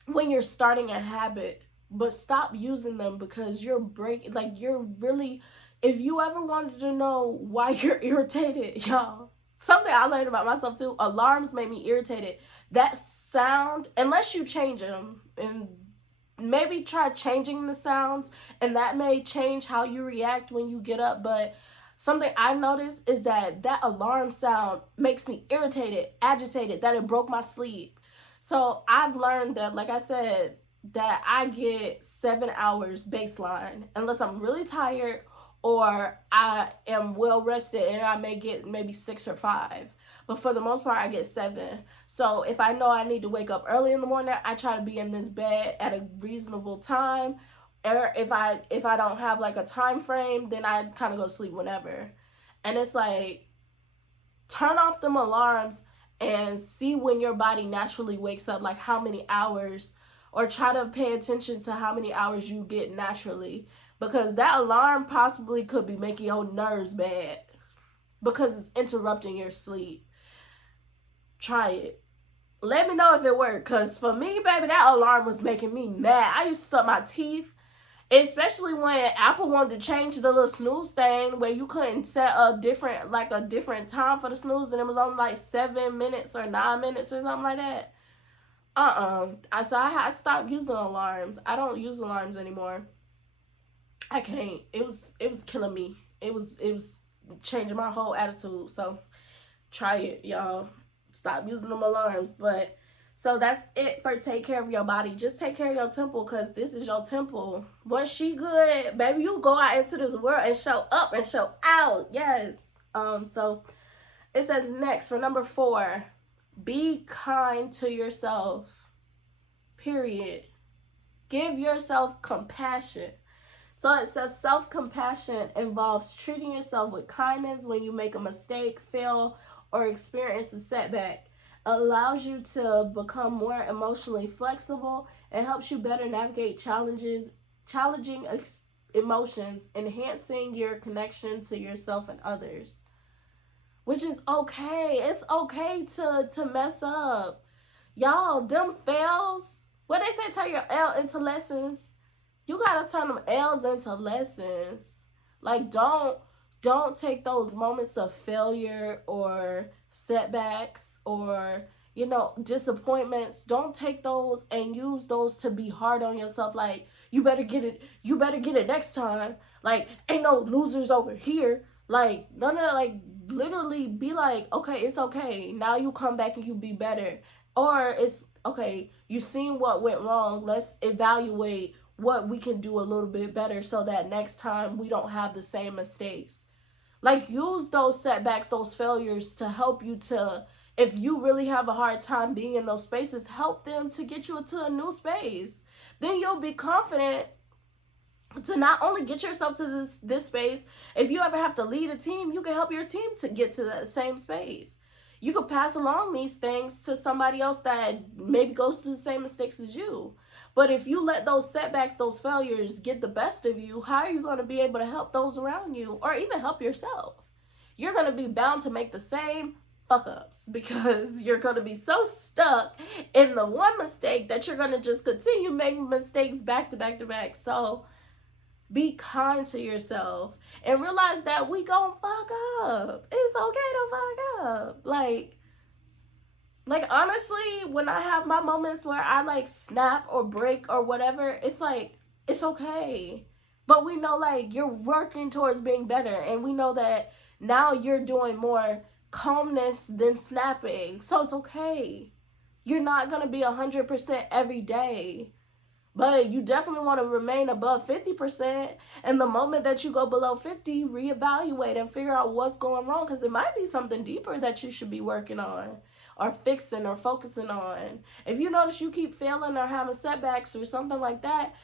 when you're starting a habit, but stop using them because you're really, if you ever wanted to know why you're irritated, y'all, something I learned about myself too, alarms make me irritated. That sound, unless you change them, and maybe try changing the sounds, and that may change how you react when you get up, but something I've noticed is that alarm sound makes me irritated, agitated, that it broke my sleep. So I've learned that, like I said, that I get 7 hours baseline unless I'm really tired or I am well rested, and I may get maybe 6 or 5. But for the most part, I get 7. So if I know I need to wake up early in the morning, I try to be in this bed at a reasonable time. Or if I don't have like a time frame, then I kind of go to sleep whenever. And it's like, turn off them alarms and see when your body naturally wakes up, like how many hours, or try to pay attention to how many hours you get naturally, because that alarm possibly could be making your nerves bad because it's interrupting your sleep. Try it. Let me know if it worked, because for me, baby, that alarm was making me mad. I used to suck my teeth, especially when Apple wanted to change the little snooze thing where you couldn't set a different time for the snooze, and it was only like 7 minutes or 9 minutes or something like that. So I stopped using alarms. I don't use alarms anymore. I can't. It was killing me. It was changing my whole attitude. So try it, y'all. Stop using them alarms. But so that's it for take care of your body. Just take care of your temple, because this is your temple. Once she good, baby, you go out into this world and show up and show out. Yes. So it says next for number 4, be kind to yourself. Period. Give yourself compassion. So it says self-compassion involves treating yourself with kindness when you make a mistake, fail, or experience a setback. allows you to become more emotionally flexible. It helps you better navigate challenging emotions, enhancing your connection to yourself and others. Which is okay. It's okay to mess up. Y'all, them fails. What they say, turn your L into lessons. You gotta turn them L's into lessons. Like don't take those moments of failure or setbacks or disappointments. Don't take those and use those to be hard on yourself. Like, you better get it next time. Like, ain't no losers over here. Like, none of that. Like, literally be like, okay, it's okay, now you come back and you be better. Or it's okay, you seen what went wrong, let's evaluate what we can do a little bit better so that next time we don't have the same mistakes. Like, use those setbacks, those failures to help you to, if you really have a hard time being in those spaces, help them to get you into a new space. Then you'll be confident to not only get yourself to this space. If you ever have to lead a team, you can help your team to get to that same space. You could pass along these things to somebody else that maybe goes through the same mistakes as you. But if you let those setbacks, those failures get the best of you, how are you going to be able to help those around you or even help yourself? You're going to be bound to make the same fuck ups because you're going to be so stuck in the one mistake that you're going to just continue making mistakes back to back to back. So be kind to yourself and realize that we gon' fuck up. It's okay to fuck up. Like honestly, when I have my moments where I like snap or break or whatever, it's like, it's okay. But we know like you're working towards being better, and we know that now you're doing more calmness than snapping. So it's okay. You're not gonna be 100% every day. But you definitely want to remain above 50%. And the moment that you go below 50, reevaluate and figure out what's going wrong. Because it might be something deeper that you should be working on or fixing or focusing on. If you notice you keep failing or having setbacks or something like that,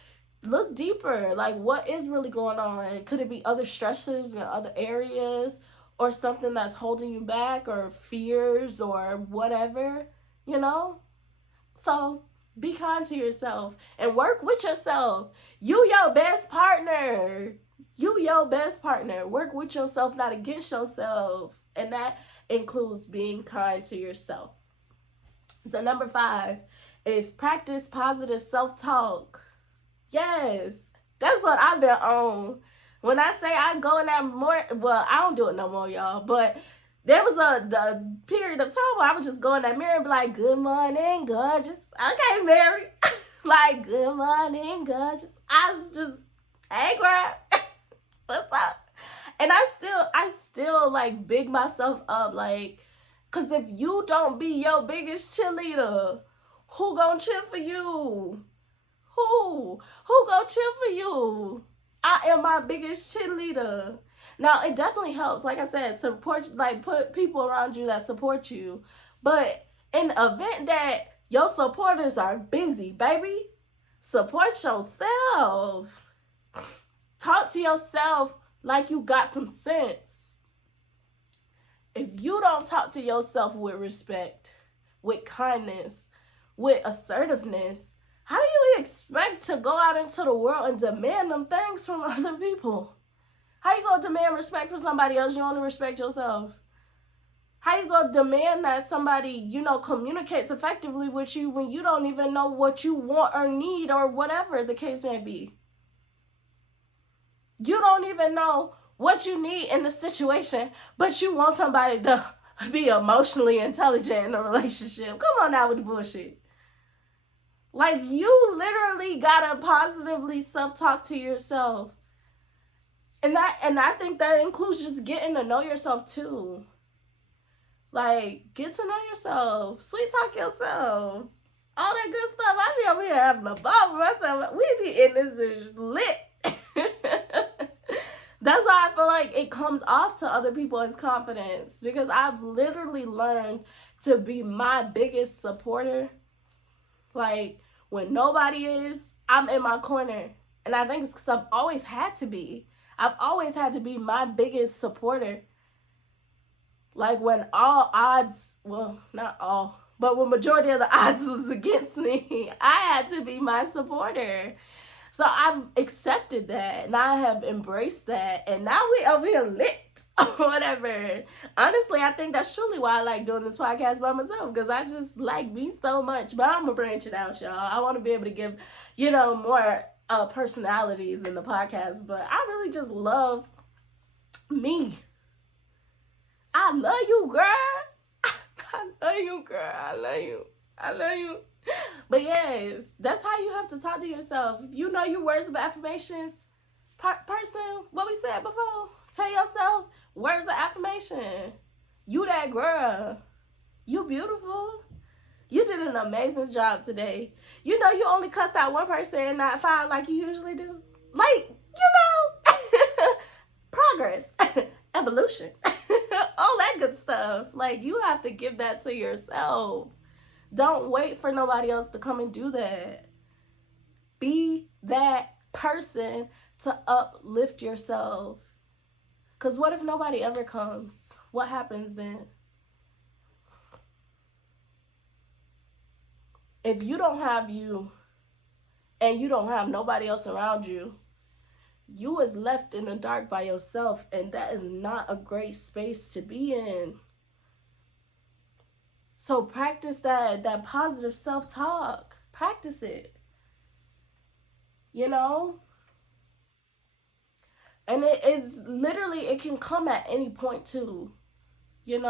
look deeper. Like, what is really going on? Could it be other stressors in other areas or something that's holding you back or fears or whatever, you know? So be kind to yourself and work with yourself. You your best partner. You your best partner. Work with yourself, not against yourself. And that includes being kind to yourself. So number 5 is practice positive self-talk. Yes, that's what I've been on. When I say I go in that more, well, I don't do it no more, y'all. But there was the period of time where I would just go in that mirror and be like, "Good morning, gorgeous." Okay, Mary. Like, "Good morning, gorgeous." I was just, "Hey, girl, what's up?" And I still like big myself up, like, cause if you don't be your biggest cheerleader, who gonna cheer for you? Who gonna cheer for you? I am my biggest cheerleader. Now, it definitely helps, like I said, support, like put people around you that support you. But in the event that your supporters are busy, baby, support yourself. Talk to yourself like you got some sense. If you don't talk to yourself with respect, with kindness, with assertiveness, how do you expect to go out into the world and demand them things from other people? How you gonna demand respect from somebody else? You only respect yourself. How you gonna demand that somebody, communicates effectively with you when you don't even know what you want or need or whatever the case may be? You don't even know what you need in the situation, but you want somebody to be emotionally intelligent in a relationship. Come on now with the bullshit. Like, you literally gotta positively self-talk to yourself. And I think that includes just getting to know yourself too. Like, get to know yourself. Sweet talk yourself. All that good stuff. I be over here having a ball with myself. We be in this lit. That's why I feel like it comes off to other people as confidence. Because I've literally learned to be my biggest supporter. Like, when nobody is, I'm in my corner. And I think it's because I've always had to be. I've always had to be my biggest supporter. Like, when all odds, well, not all, But when majority of the odds was against me, I had to be my supporter. So I've accepted that and I have embraced that. And now we over here lit or whatever. Honestly, I think that's truly why I like doing this podcast by myself, because I just like me so much. But I'm going to branch it out, y'all. I want to be able to give, more personalities in the podcast. But I really just love me. I love you, girl. I love you, girl. I love you. I love you. But yes, that's how you have to talk to yourself. If you know your words of affirmations, person, what we said before, tell yourself words of affirmation. You that girl. You beautiful. You did an amazing job today. You know you only cussed out one person and not five like you usually do. Like, progress, evolution, all that good stuff. Like, you have to give that to yourself. Don't wait for nobody else to come and do that. Be that person to uplift yourself. Because what if nobody ever comes? What happens then? If you don't have you and you don't have nobody else around you, you is left in the dark by yourself, and that is not a great space to be in. So practice that positive self-talk. Practice it. And it is literally, it can come at any point too. It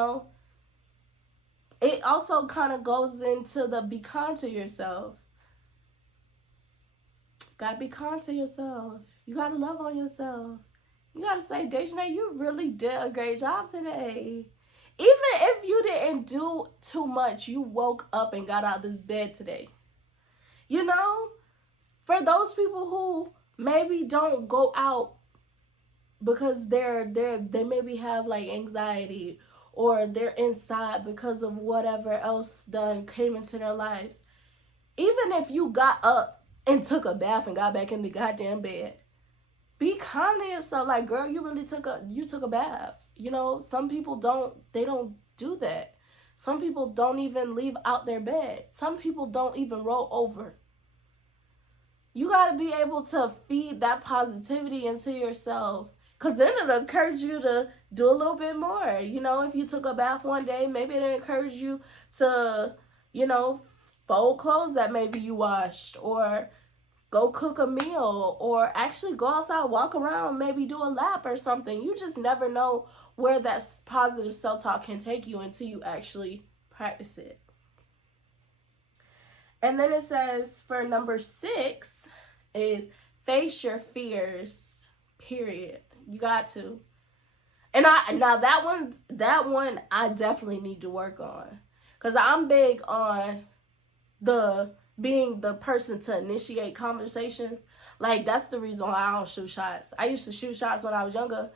also kind of goes into the be kind to yourself. Gotta be kind to yourself. You gotta love on yourself. You gotta say, Dejanae, you really did a great job today. Even if you didn't do too much, you woke up and got out of this bed today. For those people who maybe don't go out because they maybe have like anxiety, or they're inside because of whatever else done came into their lives. Even if you got up and took a bath and got back in the goddamn bed, be kind to yourself. Like, girl, you really took a bath. Some people don't do that. Some people don't even leave out their bed. Some people don't even roll over. You got to be able to feed that positivity into yourself, because then it'll encourage you to do a little bit more. If you took a bath one day, maybe it'll encourage you to, fold clothes that maybe you washed, or go cook a meal, or actually go outside, walk around, maybe do a lap or something. You just never know where that positive self-talk can take you until you actually practice it. And then it says for number 6 is face your fears, period. You got to. And that one I definitely need to work on, because I'm big on being the person to initiate conversations. Like, that's the reason why I don't shoot shots. I used to shoot shots when I was younger.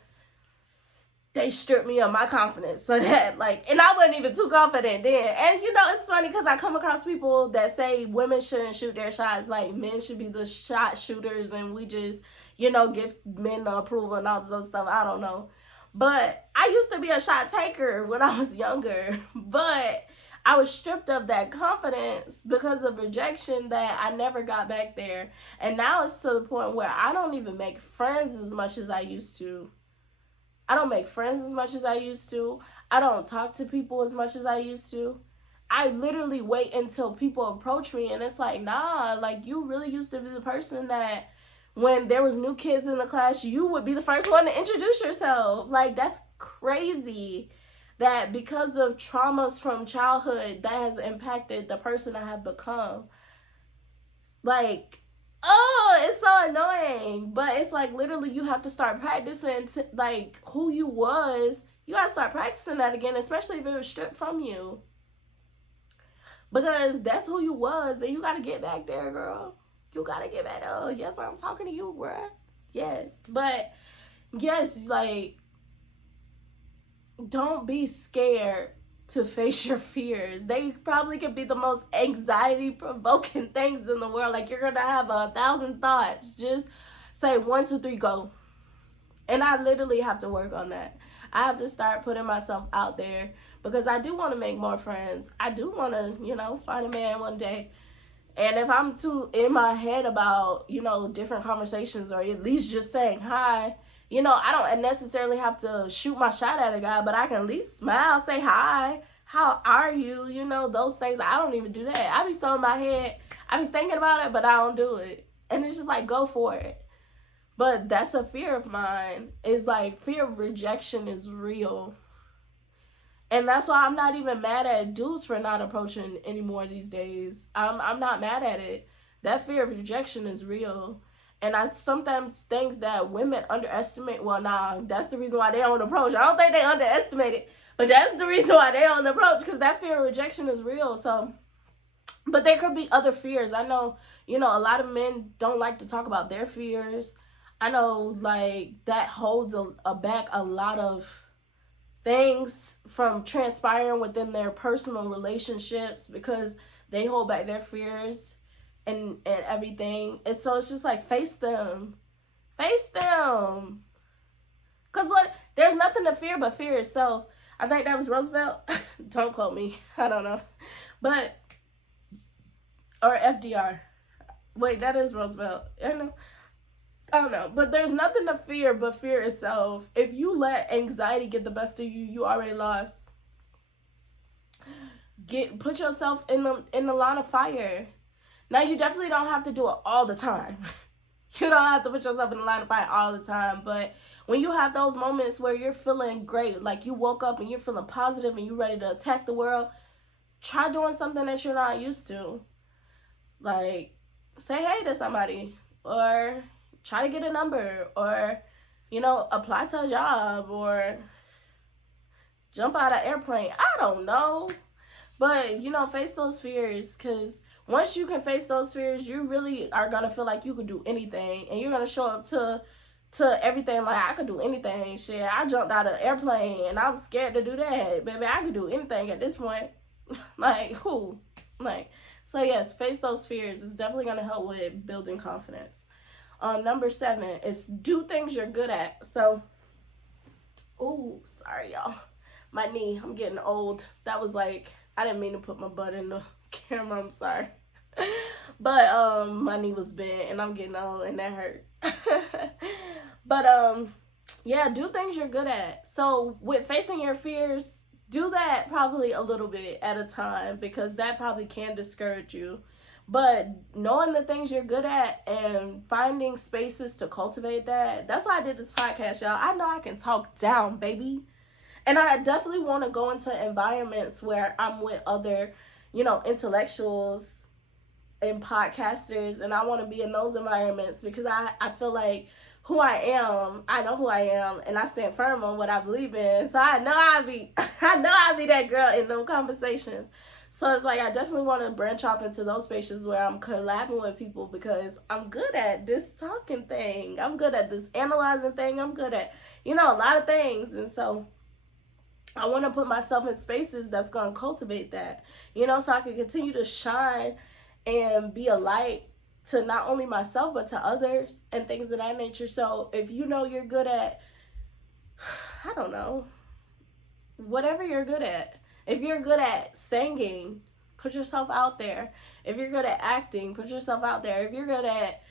They stripped me of my confidence, so that, and I wasn't even too confident then. And it's funny because I come across people that say women shouldn't shoot their shots, like men should be the shot shooters, and we just, give men the approval and all this other stuff. I don't know. But I used to be a shot taker when I was younger, but I was stripped of that confidence because of rejection that I never got back there. And now it's to the point where I don't even make friends as much as I used to. I don't make friends as much as I used to. I don't talk to people as much as I used to. I literally wait until people approach me, and it's like, nah, like, you really used to be the person that when there was new kids in the class, you would be the first one to introduce yourself. Like, that's crazy that because of traumas from childhood, that has impacted the person I have become. Like, oh, it's so annoying. But it's like, literally, you have to start practicing who you was. You gotta start practicing that again, especially if it was stripped from you, because that's who you was, and you gotta get back there, girl. You gotta get back there. Yes, I'm talking to you, bruh. Yes. But yes, don't be scared to face your fears. They probably could be the most anxiety-provoking things in the world. Like, you're gonna have 1,000 thoughts. Just say 1, 2, 3, go. And I literally have to work on that. I have to start putting myself out there because I do want to make more friends. I do want to, find a man one day. And if I'm too in my head about, different conversations or at least just saying hi, I don't necessarily have to shoot my shot at a guy, but I can at least smile, say hi, how are you, those things. I don't even do that. I be so in my head, I be thinking about it, but I don't do it. And it's just like, go for it. But that's a fear of mine. It's like fear of rejection is real. And that's why I'm not even mad at dudes for not approaching anymore these days. I'm not mad at it. That fear of rejection is real. And I sometimes think that women underestimate. Well, nah, that's the reason why they don't approach. I don't think they underestimate it, but that's the reason why they don't approach, because that fear of rejection is real. So, but there could be other fears. I know, a lot of men don't like to talk about their fears. I know, like, that holds back a lot of things from transpiring within their personal relationships because they hold back their fears and everything. And so it's just like, face them. Because there's nothing to fear but fear itself. I think that was Roosevelt. Don't quote me. I don't know. But, or FDR. Wait, that is Roosevelt. I don't know, but there's nothing to fear but fear itself. If you let anxiety get the best of you, you already lost. Put yourself in the line of fire. Now, you definitely don't have to do it all the time. You don't have to put yourself in the line of fire all the time. But when you have those moments where you're feeling great, like you woke up and you're feeling positive and you're ready to attack the world, try doing something that you're not used to. Like, say hey to somebody, or try to get a number, or, apply to a job, or jump out of an airplane. I don't know. But, face those fears, because once you can face those fears, you really are going to feel like you could do anything. And you're going to show up to everything like, I could do anything. Shit, I jumped out of an airplane and I was scared to do that. Baby, I could do anything at this point. Like, who? Like, so yes, face those fears. It's definitely going to help with building confidence. Number 7 is do things you're good at. So, sorry, y'all. My knee, I'm getting old. That was like, I didn't mean to put my butt in the camera. I'm sorry. But, my knee was bent and I'm getting old and that hurt. But, yeah, do things you're good at. So, with facing your fears, do that probably a little bit at a time, because that probably can discourage you. But knowing the things you're good at and finding spaces to cultivate that's why I did this podcast, y'all. I know I can talk down, baby. And I definitely want to go into environments where I'm with other, intellectuals and podcasters. And I want to be in those environments because I feel like I know who I am, and I stand firm on what I believe in. So I know I'll be that girl in those conversations. So it's like, I definitely want to branch off into those spaces where I'm collabing with people, because I'm good at this talking thing. I'm good at this analyzing thing. I'm good at, a lot of things. And so I want to put myself in spaces that's going to cultivate that, so I can continue to shine and be a light to not only myself, but to others and things of that nature. So if you're good at, I don't know, whatever you're good at. If you're good at singing, put yourself out there. If you're good at acting, put yourself out there. If you're good at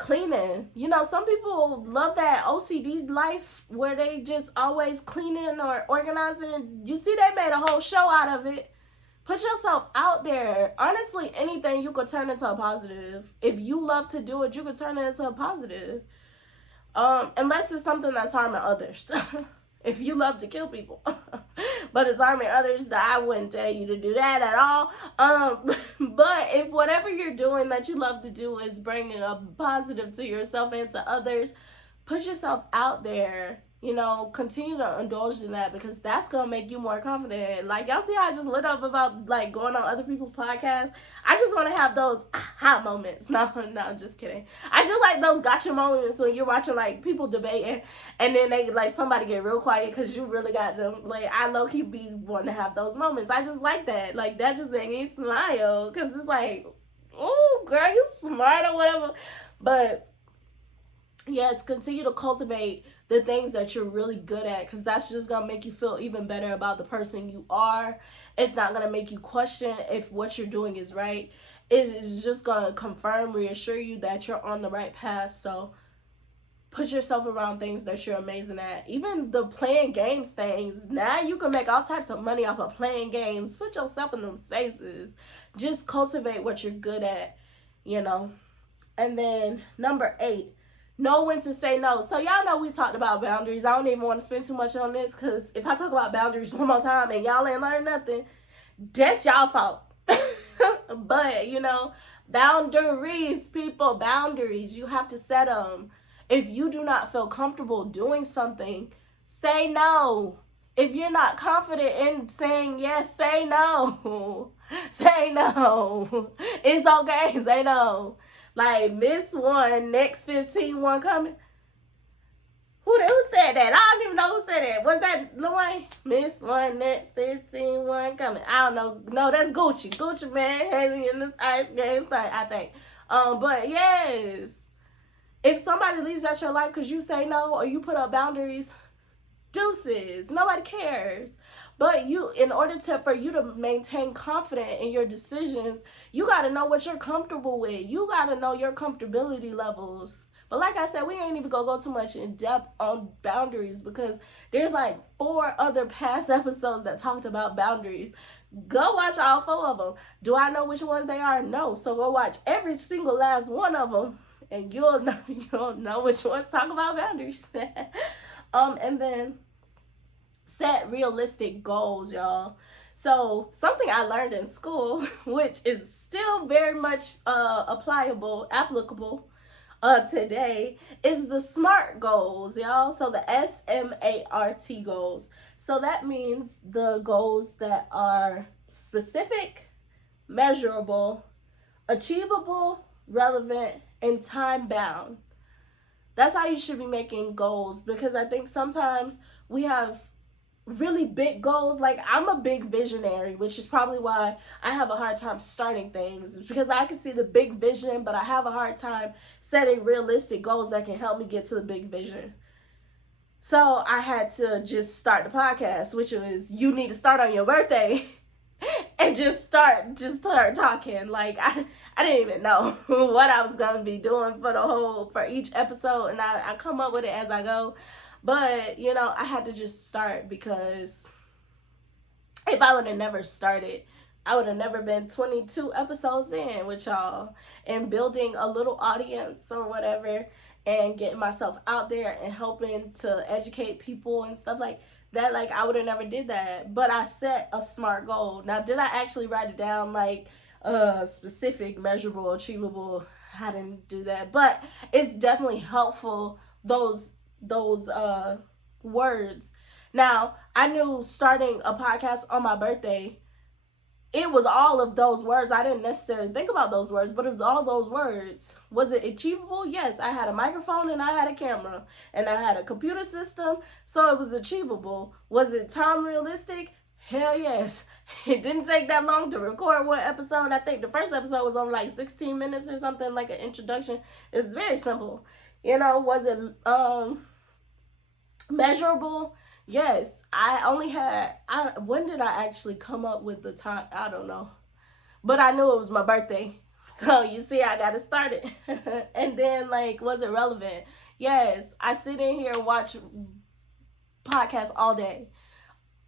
cleaning, some people love that OCD life where they just always cleaning or organizing. You see, they made a whole show out of it. Put yourself out there. Honestly, anything you could turn into a positive. If you love to do it, you could turn it into a positive. Unless it's something that's harming others. If you love to kill people, but it's harming others, I wouldn't tell you to do that at all. But if whatever you're doing that you love to do is bringing a positive to yourself and to others, put yourself out there. Continue to indulge in that, because that's going to make you more confident. Like, y'all see how I just lit up about, like, going on other people's podcasts? I just want to have those aha moments. No, I'm just kidding. I do like those gotcha moments when you're watching, like, people debating, and then they, like, somebody get real quiet because you really got them. Like, I low-key be wanting to have those moments. I just like that. Like, that just makes me smile, because it's like, oh, girl, you smart or whatever. But yes, continue to cultivate the things that you're really good at, because that's just gonna make you feel even better about the person you are. It's not gonna make you question if what you're doing is right. It is just gonna confirm, reassure you that you're on the right path. So put yourself around things that you're amazing at. Even the playing games things. Now you can make all types of money off of playing games. Put yourself in those spaces. Just cultivate what you're good at, you know. And then number 8, know when to say no. So y'all know we talked about boundaries. I don't even want to spend too much on this, because if I talk about boundaries one more time and y'all ain't learned nothing, that's y'all fault. But, you know, boundaries, people, boundaries. You have to set them. If you do not feel comfortable doing something, say no. If you're not confident in saying yes, say no. Say no. It's okay. Say no. Like, miss one, next 15 one coming. Who said that? I don't even know who said that. Was that Lil Wayne? Miss one, next 15 one coming. I don't know. No, that's Gucci. Gucci man hanging in this ice game thing, I think. But yes. If somebody leaves out your life because you say no or you put up boundaries, deuces. Nobody cares. But you, in order for you to maintain confidence in your decisions, you got to know what you're comfortable with. You got to know your comfortability levels. But like I said, we ain't even gonna go too much in depth on boundaries, because there's like 4 other past episodes that talked about boundaries. Go watch all 4 of them. Do I know which ones they are? No. So go watch every single last one of them, and you'll know which ones talk about boundaries. And then set realistic goals, y'all. So something I learned in school, which is still very much applicable today, is the SMART goals, y'all. So the SMART goals. So that means the goals that are specific, measurable, achievable, relevant, and time bound. That's how you should be making goals, because I think sometimes we have really big goals. Like, I'm a big visionary, which is probably why I have a hard time starting things, because I can see the big vision, but I have a hard time setting realistic goals that can help me get to the big vision. So I had to just start the podcast, which was, you need to start on your birthday. And just start talking. Like, I didn't even know what I was gonna be doing for each episode, and I come up with it as I go. But, you know, I had to just start, because if I would have never started, I would have never been 22 episodes in with y'all and building a little audience or whatever, and getting myself out there and helping to educate people and stuff like that. Like, I would have never did that. But I set a SMART goal. Now, did I actually write it down, like specific, measurable, achievable? I didn't do that. But it's definitely helpful, those words. Now, I knew starting a podcast on my birthday, it was all of those words. I didn't necessarily think about those words, but it was all those words. Was it achievable? Yes. I had a microphone and I had a camera and I had a computer system, so it was achievable. Was it time realistic? Hell yes. It didn't take that long to record one episode. I think the first episode was only like 16 minutes or something, like an introduction. It's very simple. You know, was it measurable? Yes. When did I actually come up with the time? I don't know. But I knew it was my birthday. So you see, I got to start it. And then, like, was it relevant? Yes. I sit in here and watch podcasts all day.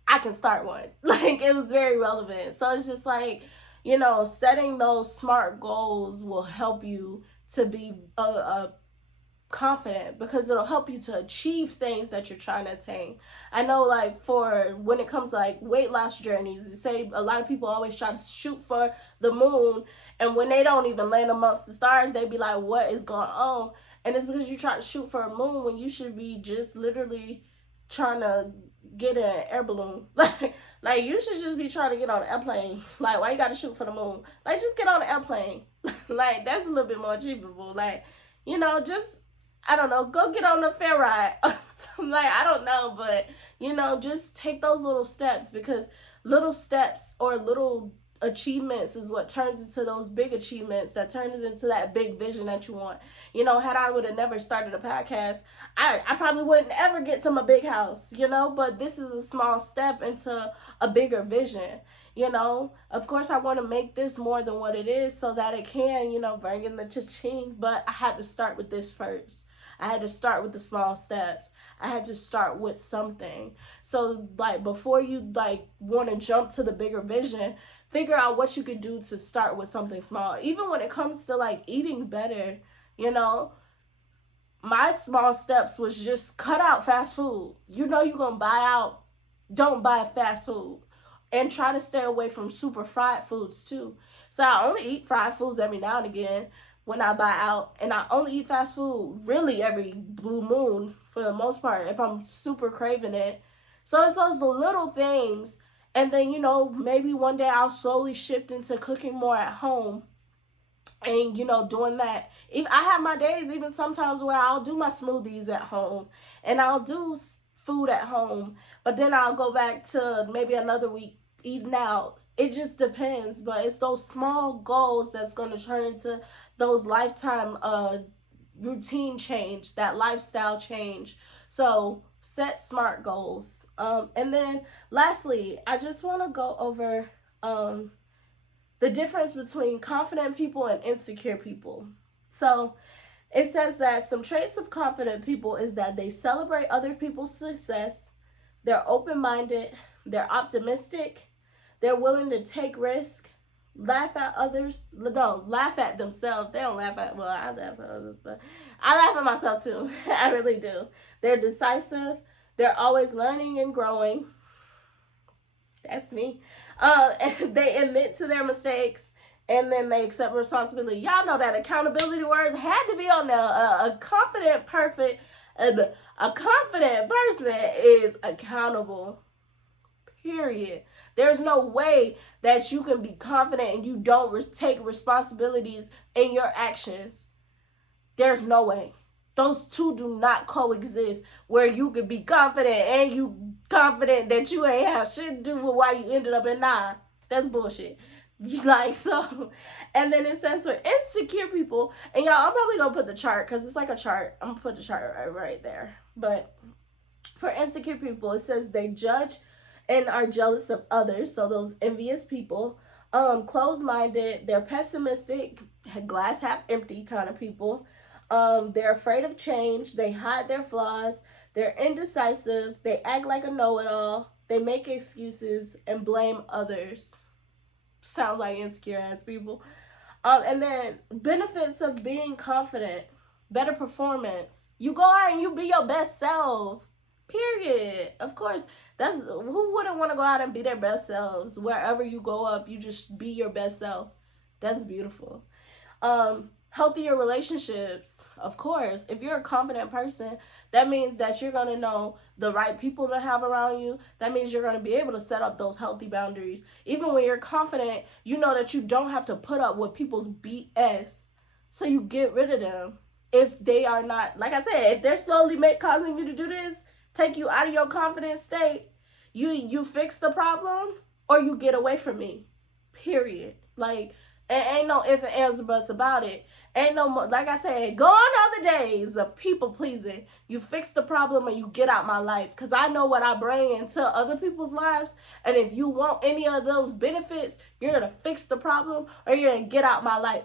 I can start one. Like, it was very relevant. So it's just like, you know, setting those SMART goals will help you to be confident, because it'll help you to achieve things that you're trying to attain. I know, like, for when it comes to like weight loss journeys, say a lot of people always try to shoot for the moon, and when they don't even land amongst the stars, they be like, what is going on? And it's because you try to shoot for a moon when you should be just literally trying to get in an air balloon. Like you should just be trying to get on an airplane. Like, why you gotta shoot for the moon? Like, just get on an airplane. Like, that's a little bit more achievable. Like, you know, just, I don't know, go get on a fair ride. Like, I don't know, but, you know, just take those little steps, because little steps or little achievements is what turns into those big achievements, that turns into that big vision that you want. You know, had I would have never started a podcast, I probably wouldn't ever get to my big house, you know, but this is a small step into a bigger vision. You know, of course, I want to make this more than what it is so that it can, you know, bring in the cha-ching. But I had to start with this first. I had to start with the small steps. I had to start with something. So, like, before you, like, want to jump to the bigger vision, figure out what you could do to start with something small. Even when it comes to, like, eating better, you know, my small steps was just cut out fast food. You know you're going to buy out, don't buy fast food. And try to stay away from super fried foods too. So I only eat fried foods every now and again when I buy out. And I only eat fast food really every blue moon for the most part if I'm super craving it. So it's those little things. And then, you know, maybe one day I'll slowly shift into cooking more at home. And, you know, doing that. I have my days even sometimes where I'll do my smoothies at home. And I'll do food at home, but then I'll go back to maybe another week eating out. It just depends, but it's those small goals that's going to turn into those lifetime routine change, that lifestyle change. So set smart goals. And then lastly, I just want to go over the difference between confident people and insecure people. So it says that some traits of confident people is that they celebrate other people's success, they're open-minded, they're optimistic, they're willing to take risk, laugh at others, no, laugh at themselves. They don't laugh at, well, I laugh at others, but I laugh at myself too. I really do. They're decisive, they're always learning and growing. That's me. And they admit to their mistakes. And then they accept responsibility. Y'all know that accountability words had to be on there. A confident person is accountable. Period. There's no way that you can be confident and you don't take responsibilities in your actions. There's no way. Those two do not coexist where you can be confident and you confident that you ain't have shit to do with why you ended up in 9. That's bullshit. Like, so, and then it says for insecure people, and y'all, I'm probably gonna put the chart because it's like a chart. I'm gonna put the chart right there. But for insecure people, it says they judge and are jealous of others. So those envious people, closed-minded, they're pessimistic, glass half empty kind of people. They're afraid of change. They hide their flaws. They're indecisive. They act like a know-it-all. They make excuses and blame others. Sounds like insecure ass people. And then benefits of being confident, better performance. You go out and you be your best self. Period. Of course, that's who wouldn't want to go out and be their best selves. Wherever you go up, you just be your best self. That's beautiful. Healthier relationships, of course. If you're a confident person, that means that you're going to know the right people to have around you. That means you're going to be able to set up those healthy boundaries. Even when you're confident, you know that you don't have to put up with people's BS. So you get rid of them. If they are not, like I said, if they're slowly causing you to do this, take you out of your confident state, you fix the problem or you get away from me. Period. Like, ain't no ifs and ands or buts about it. Ain't no more, like I said, gone are the days of people pleasing. You fix the problem and you get out my life. Because I know what I bring into other people's lives. And if you want any of those benefits, you're going to fix the problem or you're going to get out my life.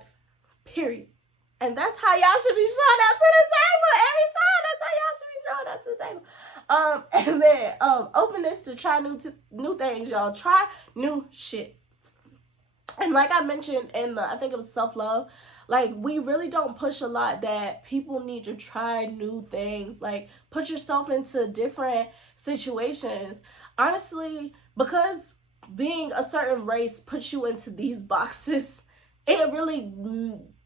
Period. And that's how y'all should be showing up to the table every time. That's how y'all should be showing up to the table. And then openness to try new things, y'all. Try new shit. And like I mentioned in I think it was self-love, like we really don't push a lot that people need to try new things. Like put yourself into different situations. Honestly, because being a certain race puts you into these boxes, it really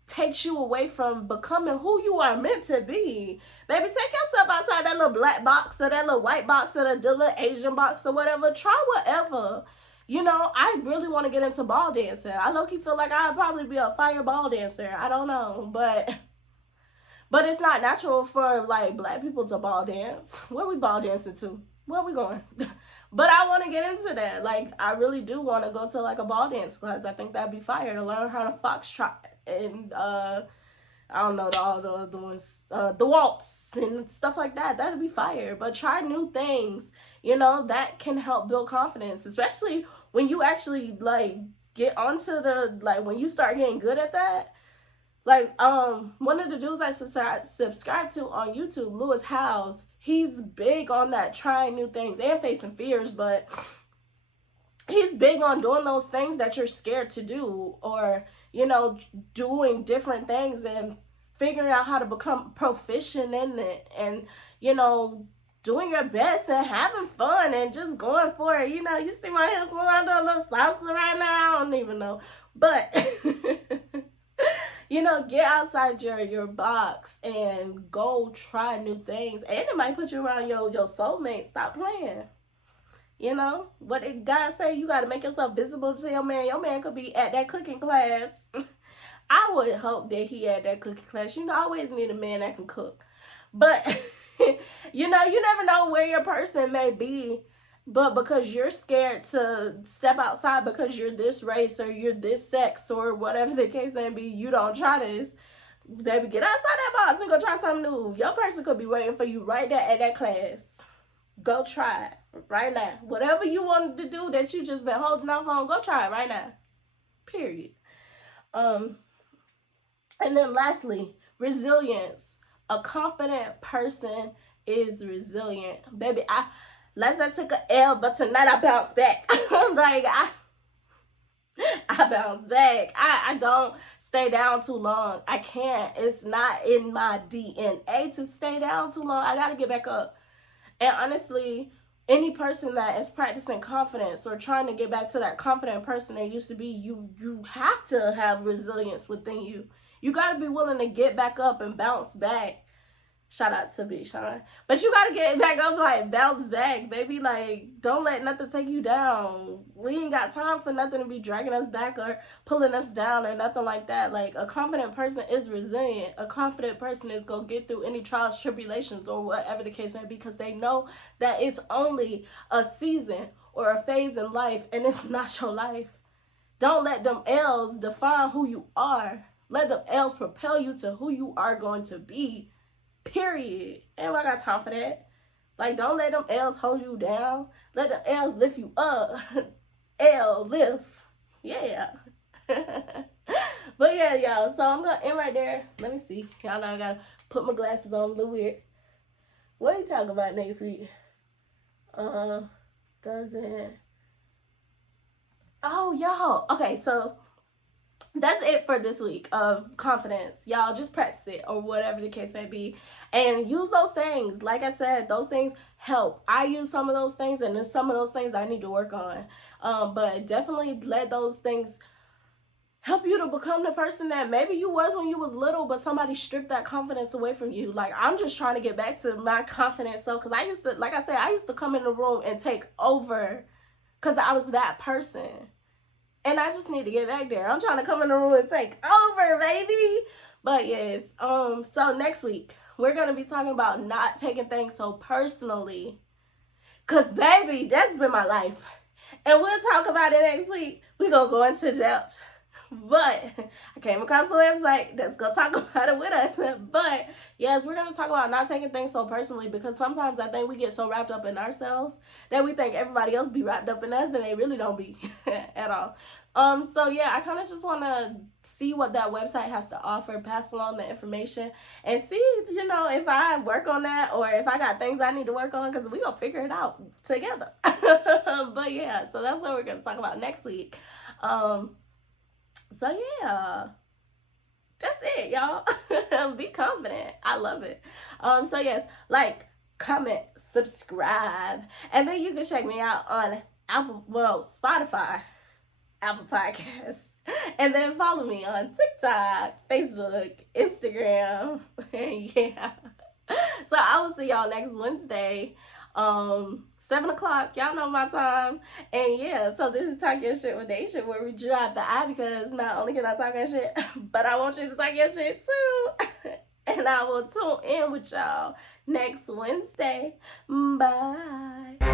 takes you away from becoming who you are meant to be. Baby, take yourself outside that little black box or that little white box or the little Asian box or whatever. Try whatever. You know, I really want to get into ball dancing. I low-key feel like I'd probably be a fire ball dancer. I don't know, but it's not natural for like black people to ball dance. Where we ball dancing to? where we going? But I want to get into that. Like, I really do want to go to like a ball dance class. I think that'd be fire to learn how to foxtrot and I don't know, all the other ones, the waltz and stuff like that. That'd be fire. But try new things, that can help build confidence, especially when you actually like get onto the, like, when you start getting good at that. Like, one of the dudes I subscribe to on YouTube, Lewis Howes, he's big on that, trying new things and facing fears, but he's big on doing those things that you're scared to do, or doing different things and figuring out how to become proficient in it, and doing your best and having fun and just going for it. You see my hands when I do a little salsa right now. I don't even know, but get outside your box and go try new things, and it might put you around your soulmate. Stop playing. What did God say? You got to make yourself visible to your man. Your man could be at that cooking class. I would hope that he had that cooking class. I always need a man that can cook. But, you never know where your person may be. But because you're scared to step outside because you're this race or you're this sex or whatever the case may be, you don't try this. Baby, get outside that box and go try something new. Your person could be waiting for you right there at that class. Go try it right now. Whatever you wanted to do that you just been holding off on, go try it right now. Period. And then lastly, resilience. A confident person is resilient. Baby, last night I took a L, but tonight I bounced back. Like, I bounce back. I don't stay down too long. I can't. It's not in my DNA to stay down too long. I got to get back up. And honestly, any person that is practicing confidence or trying to get back to that confident person they used to be, you have to have resilience within you. You got to be willing to get back up and bounce back. Shout out to Big Sean. But you got to get back up, like, bounce back, baby. Like, don't let nothing take you down. We ain't got time for nothing to be dragging us back or pulling us down or nothing like that. Like, a confident person is resilient. A confident person is going to get through any trials, tribulations, or whatever the case may be, because they know that it's only a season or a phase in life, and it's not your life. Don't let them L's define who you are. Let them L's propel you to who you are going to be. Period. Ain't I got time for that. Like, don't let them L's hold you down. Let them L's lift you up. L lift. Yeah. But yeah, y'all. So I'm gonna end right there. Let me see. Y'all know I gotta put my glasses on a little weird. What are you talking about next week? Doesn't. Oh, y'all. Okay, so that's it for this week of confidence. Y'all just practice it or whatever the case may be, and use those things. Like I said, those things help. I use some of those things, and then some of those things I need to work on. But definitely let those things help you to become the person that maybe you was when you was little, but somebody stripped that confidence away from you. Like, I'm just trying to get back to my confidence. So, because I used to, like I said, I used to come in the room and take over because I was that person. And I just need to get back there. I'm trying to come in the room and take over, baby. But yes, so next week, we're going to be talking about not taking things so personally. Because, baby, that's been my life. And we'll talk about it next week. We're going to go into depth. But I came across a website that's going to talk about it with us. But yes, we're going to talk about not taking things so personally, because sometimes I think we get so wrapped up in ourselves that we think everybody else be wrapped up in us, and they really don't be at all. So yeah, I kind of just want to see what that website has to offer, pass along the information, and see, if I work on that or if I got things I need to work on, because we gonna figure it out together. But yeah, so that's what we're going to talk about next week. So yeah, that's it, y'all. Be confident. I love it. So yes, like, comment, subscribe, and then you can check me out on Spotify, Apple Podcasts, and then follow me on TikTok, Facebook, Instagram. Yeah. So I will see y'all next Wednesday. 7 o'clock, y'all know my time. And yeah, so this is Talk Your Shit with Daisha, where we drop the I, because not only can I talk your shit, but I want you to talk your shit too. And I will tune in with y'all next Wednesday. Bye.